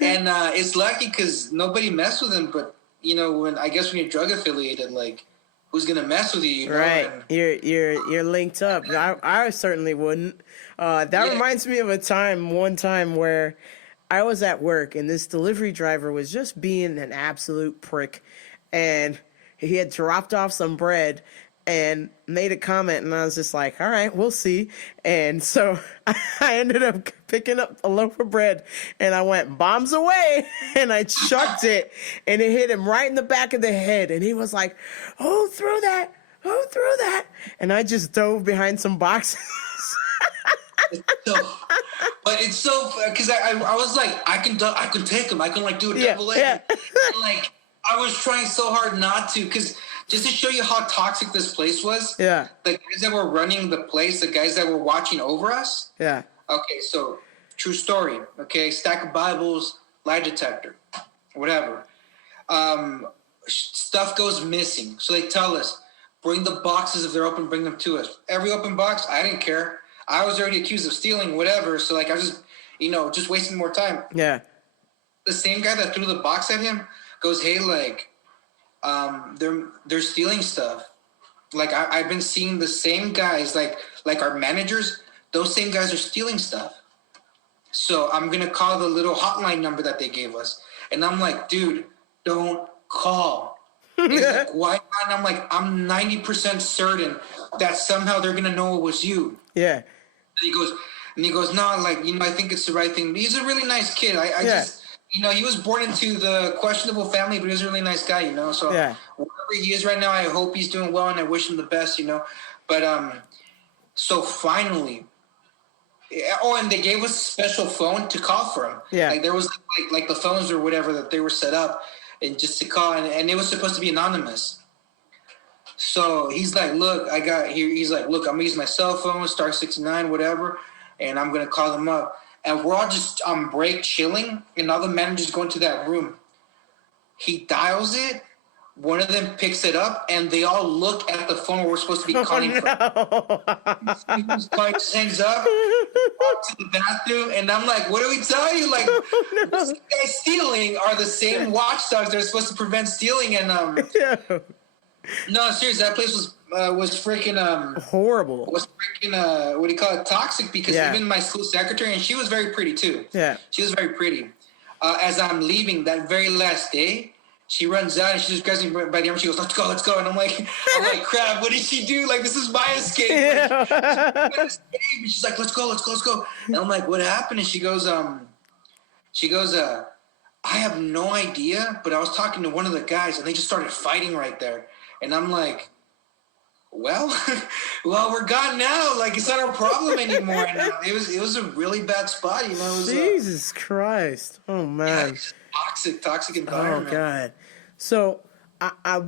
it's lucky because nobody messed with him. But, when you're drug affiliated, like, who's going to mess with you? Right. And you're linked up. I certainly wouldn't. That reminds me of one time where I was at work, and this delivery driver was just being an absolute prick, and he had dropped off some bread and made a comment, and I was just like, all right, we'll see. And so I ended up picking up a loaf of bread, and I went, bombs away, and I chucked it, and it hit him right in the back of the head, and he was like, who threw that? And I just dove behind some boxes. But it's so because I was like, I can take him. I can like do a double leg. Yeah. And, like I was trying so hard not to, because just to show you how toxic this place was. Yeah. The guys that were running the place, the guys that were watching over us. Yeah. Okay, so true story. Okay, stack of Bibles, lie detector, whatever. Stuff goes missing, so they tell us, bring the boxes if they're open. Bring them to us. Every open box, I didn't care. I was already accused of stealing, whatever. So, like, I was just, just wasting more time. Yeah. The same guy that threw the box at him goes, hey, like, they're stealing stuff. like I've been seeing the same guys, like our managers. Those same guys are stealing stuff. So I'm gonna call the little hotline number that they gave us, and I'm like, dude, don't call. And he's like, why not? And I'm like, I'm 90% certain that somehow they're gonna know it was you. Yeah. And he goes, no, like, I think it's the right thing. He's a really nice kid. I just, he was born into the questionable family, but he was a really nice guy, So wherever he is right now, I hope he's doing well, and I wish him the best, But so finally. Oh, and they gave us a special phone to call from. Yeah. Like there was like the phones or whatever that they were set up, and just to call, and it was supposed to be anonymous. So he's like, look, I got here. He's like, look, I'm gonna use my cell phone, star 69, whatever, and I'm gonna call them up. And we're all just on break, chilling, and all the managers go into that room. He dials it. One of them picks it up, and they all look at the phone where we're supposed to be calling from. He just hangs up, walks to the bathroom, and I'm like, what do we tell you? Like, these guys stealing are the same watchdogs that are supposed to prevent stealing. And no, seriously, that place was freaking horrible. Was freaking what do you call it? Toxic, because even my school secretary, and she was very pretty too. Yeah, she was very pretty. As I'm leaving that very last day, she runs out and she just grabs me by the arm. She goes, let's go. And I'm like, crap, what did she do? Like, this is my escape. And she's like, let's go. And I'm like, what happened? And she goes, I have no idea, but I was talking to one of the guys and they just started fighting right there. And I'm like, well, we're gone now. Like, it's not our problem anymore. And it was a really bad spot, It was, Jesus Christ. Oh, man. Toxic environment. Oh God! So I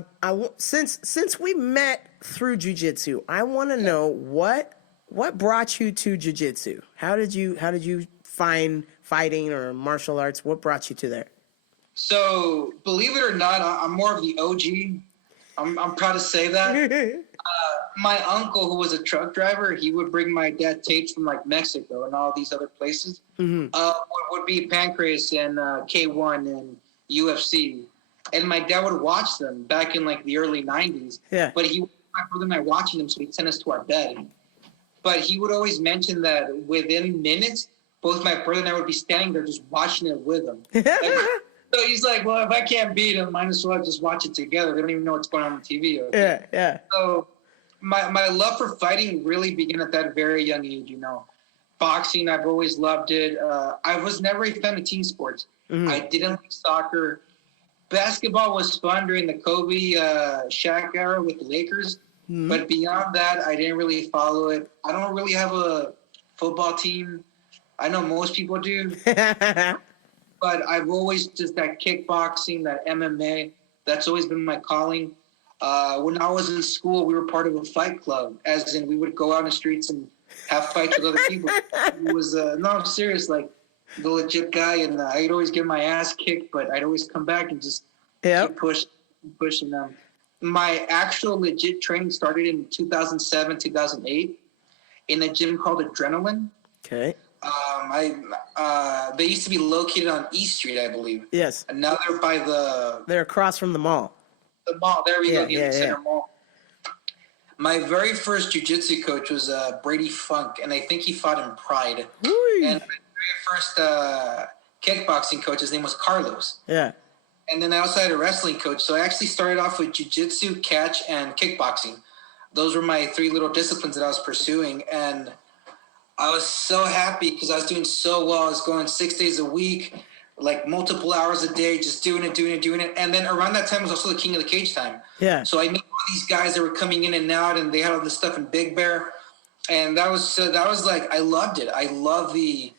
since we met through jiu-jitsu, I want to know what brought you to jiu-jitsu. How did you find fighting or martial arts? What brought you to there? So believe it or not, I'm more of the OG. I'm proud to say that. My uncle, who was a truck driver, he would bring my dad tapes from like Mexico and all these other places. Mm-hmm. Would be Pancrase and K1 and UFC, and my dad would watch them back in like the early 90s. Yeah. But my brother and I watching them, so he'd send us to our bed. But he would always mention that within minutes, both my brother and I would be standing there just watching it with him. So he's like, well, if I can't beat him, might as well just watch it together. They don't even know what's going on TV. Okay? Yeah. So my love for fighting really began at that very young age, Boxing, I've always loved it. I was never a fan of team sports. Mm-hmm. I didn't like soccer. Basketball was fun during the Kobe, Shaq era with the Lakers. Mm-hmm. But beyond that, I didn't really follow it. I don't really have a football team. I know most people do. But I've always just that kickboxing, that MMA, that's always been my calling. When I was in school, we were part of a fight club, as in we would go out in the streets and have fights with other people. It was, no, I'm serious, like the legit guy, and I'd always get my ass kicked, but I'd always come back and just keep pushing them. My actual legit training started in 2007, 2008 in a gym called Adrenaline. Okay. They used to be located on East Street, I believe. Yes. And now they're across from the mall. The mall. There we go. The Center Mall. My very first jiu-jitsu coach was Brady Funk, and I think he fought in Pride. Whee! And my very first kickboxing coach, his name was Carlos. Yeah. And then I also had a wrestling coach. So I actually started off with jiu-jitsu, catch, and kickboxing. Those were my three little disciplines that I was pursuing. And I was so happy because I was doing so well. I was going 6 days a week, like multiple hours a day, just doing it. And then around that time was also the King of the Cage time. Yeah. So I met all these guys that were coming in and out, and they had all this stuff in Big Bear. And that was like, I loved it. I love the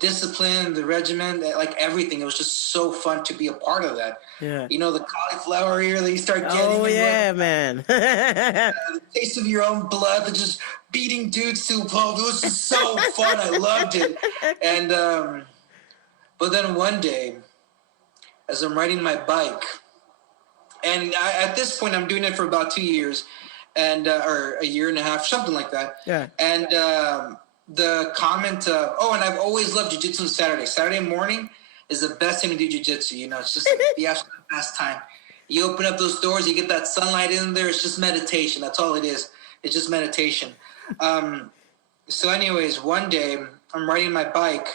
discipline, the regimen, like everything. It was just so fun to be a part of that. Yeah. The cauliflower ear that you start getting. Oh, yeah, man. The taste of your own blood, just beating dudes to a pulp. It was just so fun. I loved it. And, but then one day, as I'm riding my bike, and at this point, I'm doing it for about 2 years, and or a year and a half, something like that. Yeah. And the comment of, and I've always loved jiu-jitsu on Saturday. Saturday morning is the best time to do jiu-jitsu. It's just like the absolute best time. You open up those doors, you get that sunlight in there. It's just meditation. That's all it is. It's just meditation. So anyways, one day I'm riding my bike.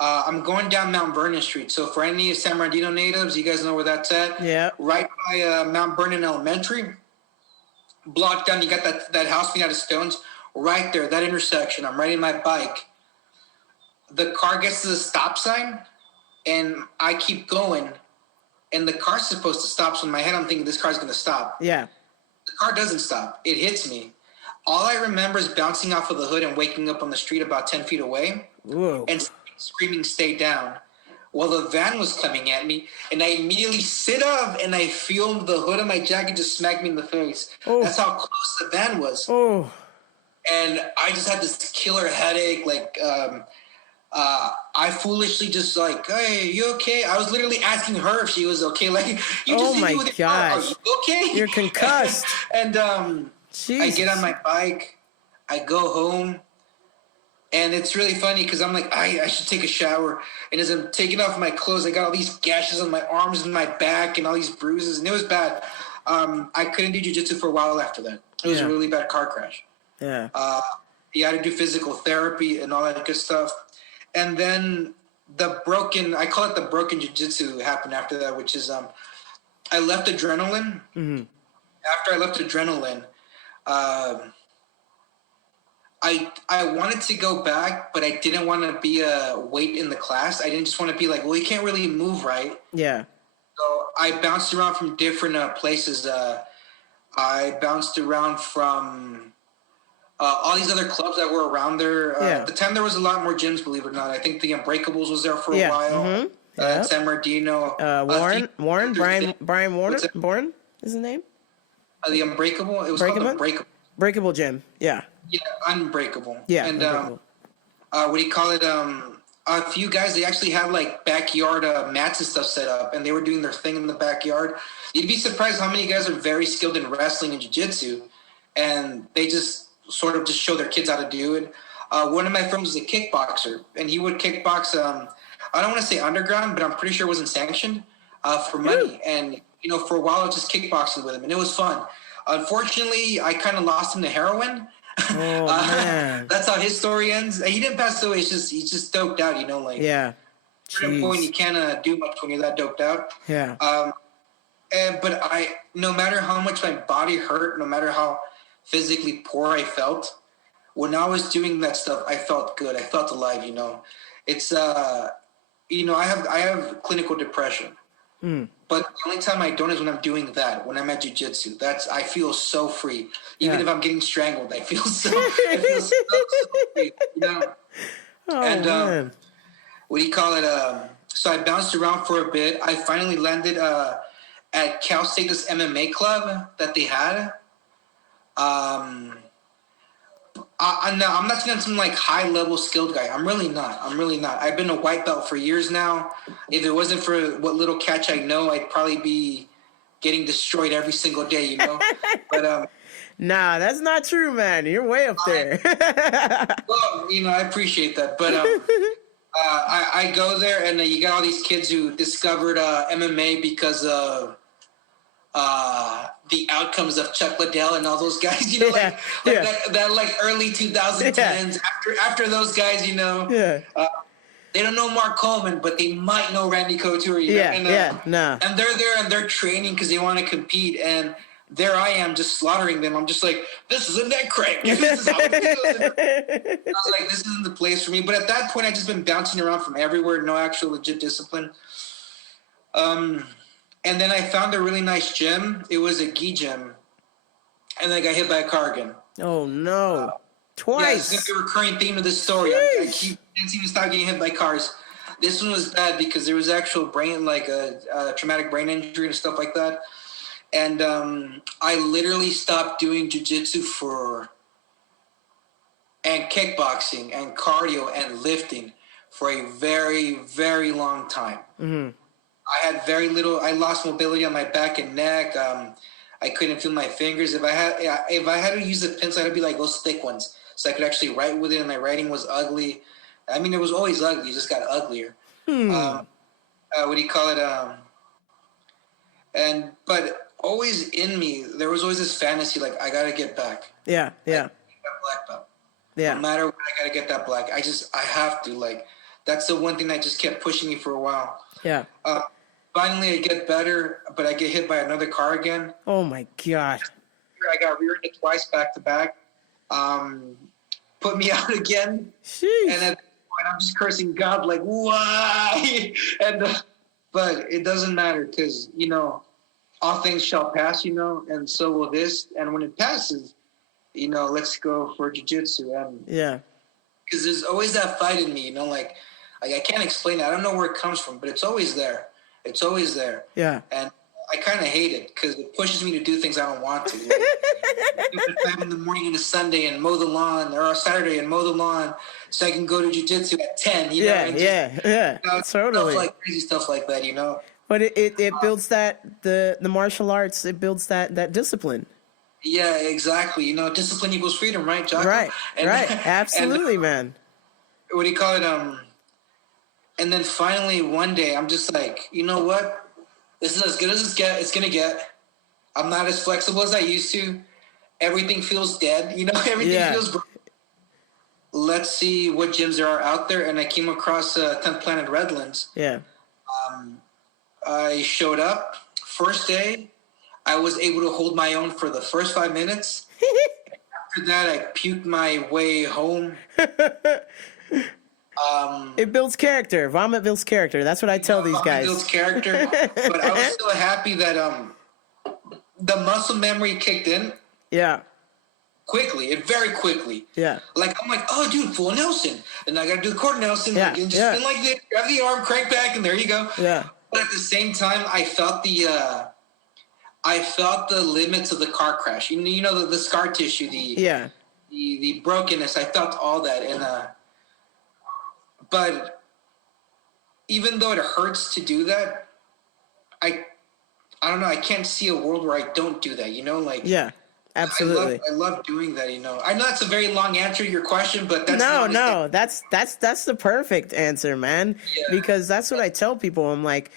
I'm going down Mount Vernon Street. So for any San Bernardino natives, you guys know where that's at. Yeah. Right by Mount Vernon Elementary. Blocked down, you got that house made out of stones. Right there, that intersection. I'm riding my bike. The car gets to the stop sign, and I keep going. And the car's supposed to stop. So in my head, I'm thinking this car's going to stop. Yeah. The car doesn't stop. It hits me. All I remember is bouncing off of the hood and waking up on the street about 10 feet away. Whoa. And screaming, "Stay down." Well, the van was coming at me, and I immediately sit up, and I feel the hood of my jacket just smack me in the face. Oh. That's how close the van was. Oh. And I just had this killer headache. I foolishly just like, "Hey, you okay?" I was literally asking her if she was okay. Like, you just Oh my hit me with your car. Are gosh. you okay? You're concussed. And Jesus. I get on my bike. I go home. And it's really funny because I'm like, I should take a shower. And as I'm taking off my clothes, I got all these gashes on my arms and my back and all these bruises. And it was bad. I couldn't do jiu-jitsu for a while after that. It was a really bad car crash. Yeah. You had to do physical therapy and all that good stuff. And then I call it the broken jiu-jitsu happened after that, which is I left adrenaline. Mm-hmm. After I left adrenaline, I wanted to go back, but I didn't want to be a weight in the class. I didn't just want to be like, well, you can't really move right. Yeah. So I bounced around from different places. I bounced around from all these other clubs that were around there. At the time, there was a lot more gyms, believe it or not. I think the Unbreakables was there for a while. Mm-hmm. San Bernardino. Brian Warren is his name? The Unbreakable? It was called Unbreakable. Breakable Gym, yeah. Yeah, Unbreakable. Yeah, and Unbreakable. What do you call it? A few guys, they actually had like backyard mats and stuff set up, and they were doing their thing in the backyard. You'd be surprised how many guys are very skilled in wrestling and jiu-jitsu, and they just sort of just show their kids how to do it. One of my friends was a kickboxer, and he would kickbox, I don't want to say underground, but I'm pretty sure it wasn't sanctioned for money. And, for a while I was just kickboxing with him, and it was fun. Unfortunately, I kind of lost him to heroin. Oh, man. That's how his story ends. He didn't pass away. He's just doped out, Yeah. At a certain point, you can't do much when you're that doped out. Yeah. But no matter how much my body hurt, no matter how physically poor I felt, when I was doing that stuff, I felt good. I felt alive, It's, I have clinical depression. But the only time I don't is when I'm doing that, when I'm at jiu-jitsu. I feel so free. Even if I'm getting strangled, I feel so free, Oh, man. What do you call it? So I bounced around for a bit. I finally landed at Cal State, this MMA club that they had. I'm not saying I'm some like high level skilled guy. I'm really not. I've been a white belt for years now. If it wasn't for what little catch I know, I'd probably be getting destroyed every single day, But nah, that's not true, man. You're way up there. Well, I appreciate that. But I go there, and you got all these kids who discovered MMA because of the outcomes of Chuck Liddell and all those guys, that like early 2010s. After those guys, they don't know Mark Coleman, but they might know Randy Couture. And they're there and they're training because they want to compete. And there I am just slaughtering them. I'm just like, this is a neck crank. This is how it feels. I was like, this isn't the place for me. But at that point, I just been bouncing around from everywhere, no actual legit discipline. And then I found a really nice gym. It was a gi gym. And then I got hit by a car again. Oh, no. Twice. Yeah, it's going to be a recurring theme of this story. I can't seem to stop getting hit by cars. This one was bad because there was actual a traumatic brain injury and stuff like that. And I literally stopped doing jiu-jitsu and kickboxing and cardio and lifting for a very, very long time. Mm-hmm. I had very little. I lost mobility on my back and neck. I couldn't feel my fingers. If I had to use a pencil, I'd be like those thick ones, so I could actually write with it. And my writing was ugly. I mean, it was always ugly. It just got uglier. What do you call it? But always in me, there was always this fantasy, like, I got to get back. Yeah. Yeah. That black belt. Yeah. No matter what, I got to get that black. I have to. Like, that's the one thing that just kept pushing me for a while. Yeah. Finally, I get better, but I get hit by another car again. Oh my God. I got rear-ended twice back to back. Put me out again. Sheesh. And at that point, I'm just cursing God, like, why? But it doesn't matter because, you know, all things shall pass, you know, and so will this. And when it passes, you know, let's go for jiu-jitsu. And Yeah. because there's always that fight in me, you know, like I can't explain it. I don't know where it comes from, but it's always there. It's always there. Yeah. And I kind of hate it because it pushes me to do things I don't want to. Like, at 5 in the morning on a Sunday and mow the lawn, or a Saturday and mow the lawn, so I can go to jiu-jitsu at 10. You know, and Yeah. you know, Totally. stuff like crazy stuff like that. You know. But it builds the martial arts. It builds that discipline. Yeah, exactly. You know, discipline equals freedom, right, Jocko? Right. And, Right. Absolutely, man. What do you call it? And then finally one day, I'm just like, you know what? This is as good as it's gonna get. I'm not as flexible as I used to. Everything feels dead. You know, everything feels broken. Let's see what gyms there are out there. And I came across 10th Planet Redlands. Yeah. I showed up. First day, I was able to hold my own for the first 5 minutes. After that, I puked my way home. It builds character. Vomit builds character. That's what I tell these guys. It builds character. But I was so happy that the muscle memory kicked in. Yeah. Quickly, very quickly. Yeah. Like, I'm like, oh, dude, full Nelson. And I got to do the quarter Nelson. Yeah, Like, and just yeah. spin like this, grab the arm, crank back, and there you go. Yeah. But at the same time, I felt the limits of the car crash. You know the scar tissue, the brokenness. I felt all that, and but even though it hurts to do that, I don't know. I can't see a world where I don't do that. You know, like Yeah. Absolutely. I love doing that. You know, I know that's a very long answer to your question, but that's No, that's the perfect answer, man. Yeah. Because that's what I tell people. I'm like,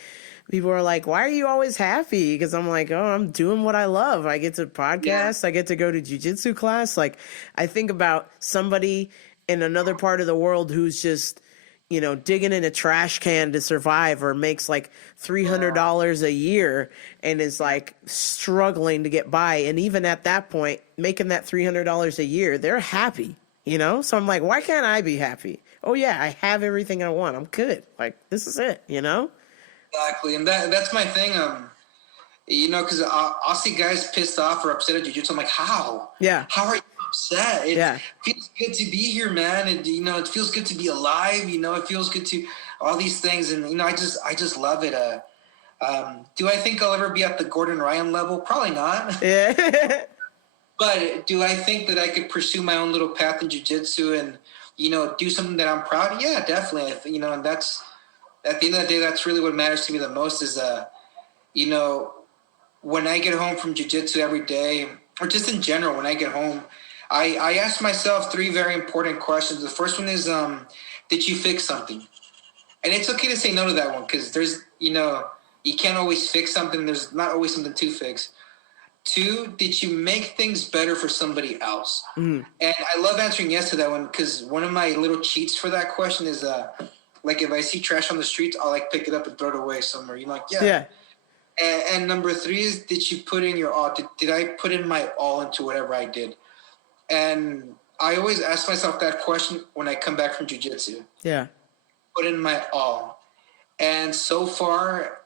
people are like, why are you always happy? Because I'm like, oh, I'm doing what I love. I get to podcast. I get to go to jiu-jitsu class. Like, I think about somebody in another part of the world who's just, you know, digging in a trash can to survive, or makes like $300 a year and is like struggling to get by. And even at that point, making that $300 a year, they're happy, you know? So I'm like, why can't I be happy? Oh yeah, I have everything I want. I'm good. Like, this is it, you know? Exactly. And that's my thing. You know, because I'll see guys pissed off or upset at jiu-jitsu. I'm like, how? Yeah. How are you upset? It Yeah. feels good to be here, man. And, you know, it feels good to be alive. You know, it feels good to all these things. And, you know, I just love it. Do I think I'll ever be at the Gordon Ryan level? Probably not. Yeah. But do I think that I could pursue my own little path in jiu-jitsu and, you know, do something that I'm proud of? Yeah, definitely. You know, and that's, at the end of the day, that's really what matters to me the most is, you know, when I get home from jiu-jitsu every day, or just in general, when I get home, I ask myself 3 very important questions. The first one is, did you fix something? And it's okay to say no to that one because there's, you know, you can't always fix something. There's not always something to fix. 2, did you make things better for somebody else? And I love answering yes to that one because one of my little cheats for that question is, like, if I see trash on the streets, I'll, like, pick it up and throw it away somewhere. You know, like, yeah. Yeah. And number 3 is, did you put in your all? Did I put in my all into whatever I did? And I always ask myself that question when I come back from jiu-jitsu. Yeah. Put in my all. And so far,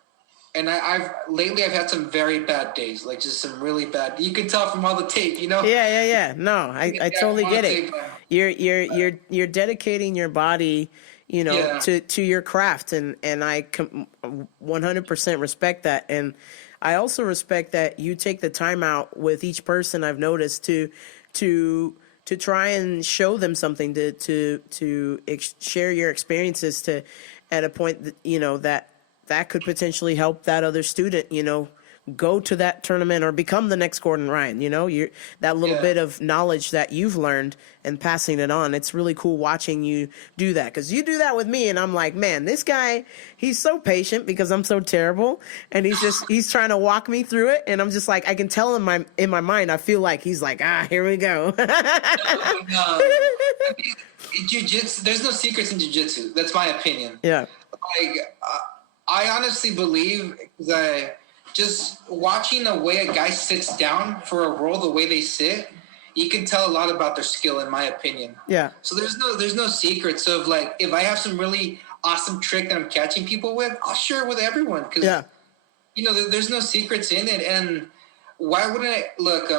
and I've had some very bad days, like just some really bad. You can tell from all the tape, you know. Yeah. No, I totally get it. You're dedicating your body, you know, to your craft, and I 100% respect that. And I also respect that you take the time out with each person. I've noticed to try and show them something, to share your experiences, to at a point that, you know, that could potentially help that other student, you know, go to that tournament or become the next Gordon Ryan. You know, that little bit of knowledge that you've learned and passing it on. It's really cool watching you do that, because you do that with me, and I'm like, man, this guy, he's so patient because I'm so terrible, and he's trying to walk me through it, and I'm just like, I can tell in my mind, I feel like he's like, here we go. No. Jiu-jitsu, there's no secrets in jiu-jitsu. That's my opinion. Yeah. Like, I honestly believe that just watching the way a guy sits down for a roll, the way they sit, you can tell a lot about their skill, in my opinion. Yeah. So there's no secrets of, like, if I have some really awesome trick that I'm catching people with, I'll share it with everyone, because you know, there's no secrets in it. And why wouldn't I look?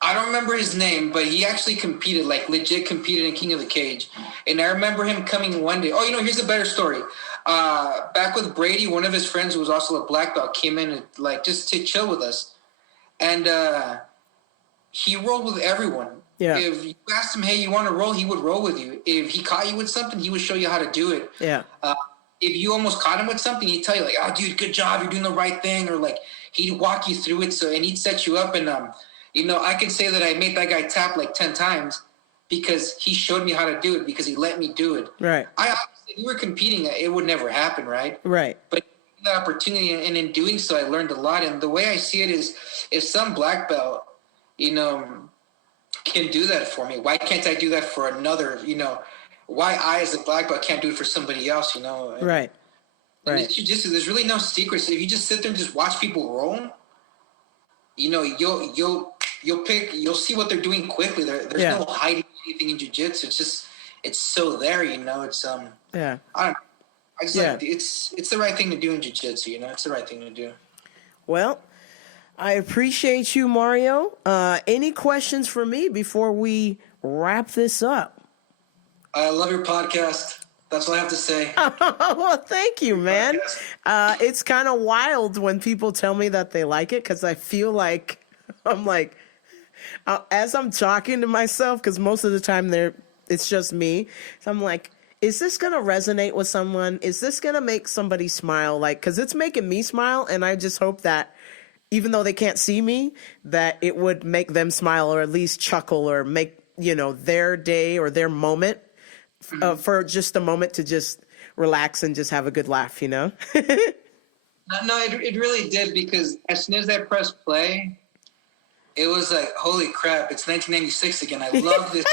I don't remember his name, but he actually competed, like legit competed in King of the Cage. And I remember him coming one day. Oh, you know, here's a better story. Back with Brady, one of his friends who was also a black belt came in and, like, just to chill with us. And he rolled with everyone. Yeah. If you asked him, hey, you want to roll, he would roll with you. If he caught you with something, he would show you how to do it. Yeah. If you almost caught him with something, he'd tell you, like, oh, dude, good job, you're doing the right thing. Or, like, he'd walk you through it, and he'd set you up. And, you know, I can say that I made that guy tap like 10 times because he showed me how to do it, because he let me do it. Right. If we were competing, it would never happen, right? Right. But the opportunity, and in doing so, I learned a lot. And the way I see it is, if some black belt, you know, can do that for me, why can't I do that for another? You know, why I as a black belt can't do it for somebody else? You know. And, right. Right. And jiu-jitsu, there's really no secrets. If you just sit there and just watch people roll, you know, you'll see what they're doing quickly. There's no hiding anything in jiu-jitsu. It's so there, you know. It's I don't know. I just like, it's the right thing to do in jiu-jitsu, you know. It's the right thing to do. Well, I appreciate you, Mario. Any questions for me before we wrap this up? I love your podcast. That's what I have to say. Well, thank you, man. It's kind of wild when people tell me that they like it, because I feel like I'm like, as I'm talking to myself, because most of the time it's just me. So I'm like, is this going to resonate with someone? Is this going to make somebody smile? Like, because it's making me smile, and I just hope that even though they can't see me, that it would make them smile, or at least chuckle, or make, you know, their day or their moment. For just a moment to just relax and just have a good laugh, you know? No, it really did, because as soon as I pressed play, it was like, holy crap, it's 1996 again. I love this.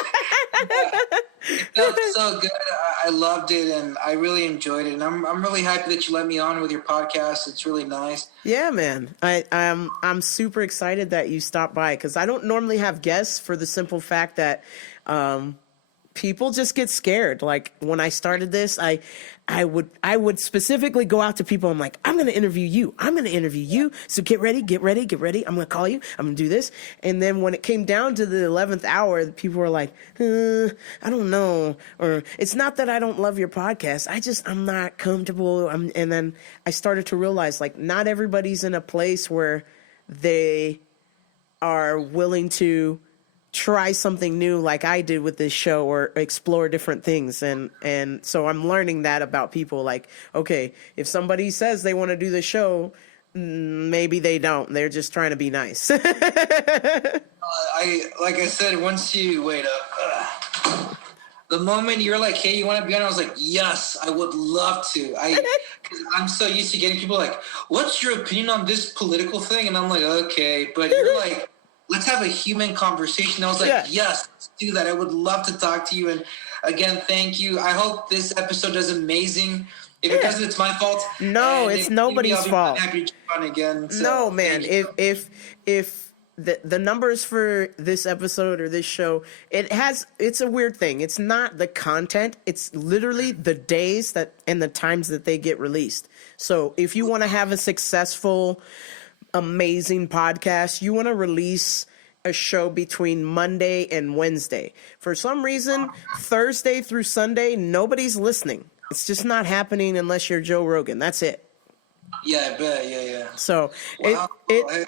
It felt so good. I loved it, and I really enjoyed it. And I'm really happy that you let me on with your podcast. It's really nice. Yeah, man. I'm super excited that you stopped by, because I don't normally have guests, for the simple fact that people just get scared. Like, when I started this, I would specifically go out to people. I'm like, I'm going to interview you. I'm going to interview you. So get ready. I'm going to call you. I'm going to do this. And then when it came down to the 11th hour, people were like, I don't know. Or, it's not that I don't love your podcast. I'm not comfortable. And then I started to realize, like, not everybody's in a place where they are willing to try something new like I did with this show, or explore different things. And so I'm learning that about people. Like, okay, if somebody says they want to do the show, maybe they don't. They're just trying to be nice. Like I said, once you wait up, the moment you're like, hey, you want to be on? I was like, yes, I would love to. Cause I'm so used to getting people like, what's your opinion on this political thing? And I'm like, okay, but you're like, let's have a human conversation. I was like, yes, let's do that. I would love to talk to you. And again, thank you. I hope this episode does amazing. If it doesn't, it's my fault. No, and it's nobody's fault. Happy to jump on again. So, no, man. If the numbers for this episode or this show, it's a weird thing. It's not the content. It's literally the days and the times that they get released. So if you want to have a successful, amazing podcast, you want to release a show between Monday and Wednesday. For some reason, Thursday through Sunday, nobody's listening. It's just not happening unless you're Joe Rogan. That's it. Yeah, I bet. Yeah. So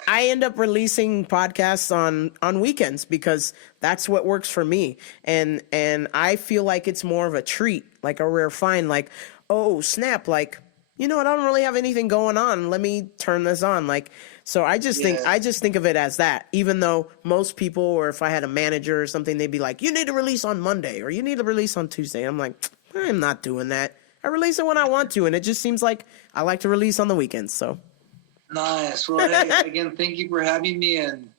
I end up releasing podcasts on weekends, because that's what works for me. And I feel like it's more of a treat, like a rare find, like, oh, snap, like, you know what, I don't really have anything going on. Let me turn this on. Like, so I just think of it as that, even though most people, or if I had a manager or something, they'd be like, you need to release on Monday or you need to release on Tuesday. I'm like, I'm not doing that. I release it when I want to. And it just seems like I like to release on the weekends. So nice. Well, hey, again, thank you for having me. And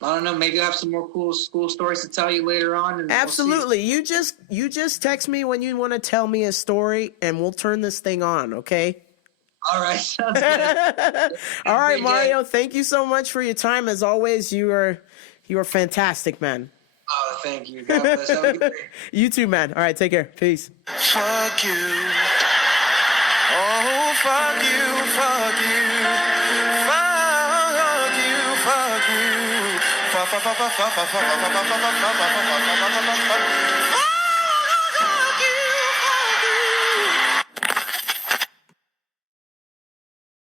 I don't know, maybe I have some more cool school stories to tell you later on. And absolutely. You just text me when you want to tell me a story and we'll turn this thing on. Okay. All right. Sounds good. All right, Mario. Thank you so much for your time. As always, you are fantastic, man. Oh, thank you. God bless. Have a good day. You too, man. All right. Take care. Peace. Fuck you. Oh, fuck you, fuck you. Fuck you, fuck you. Fuck, fuck, fuck, fuck, fuck, fuck, fuck, fuck, fuck, fuck, fuck, fuck, fuck, fuck, fuck, fuck, fuck.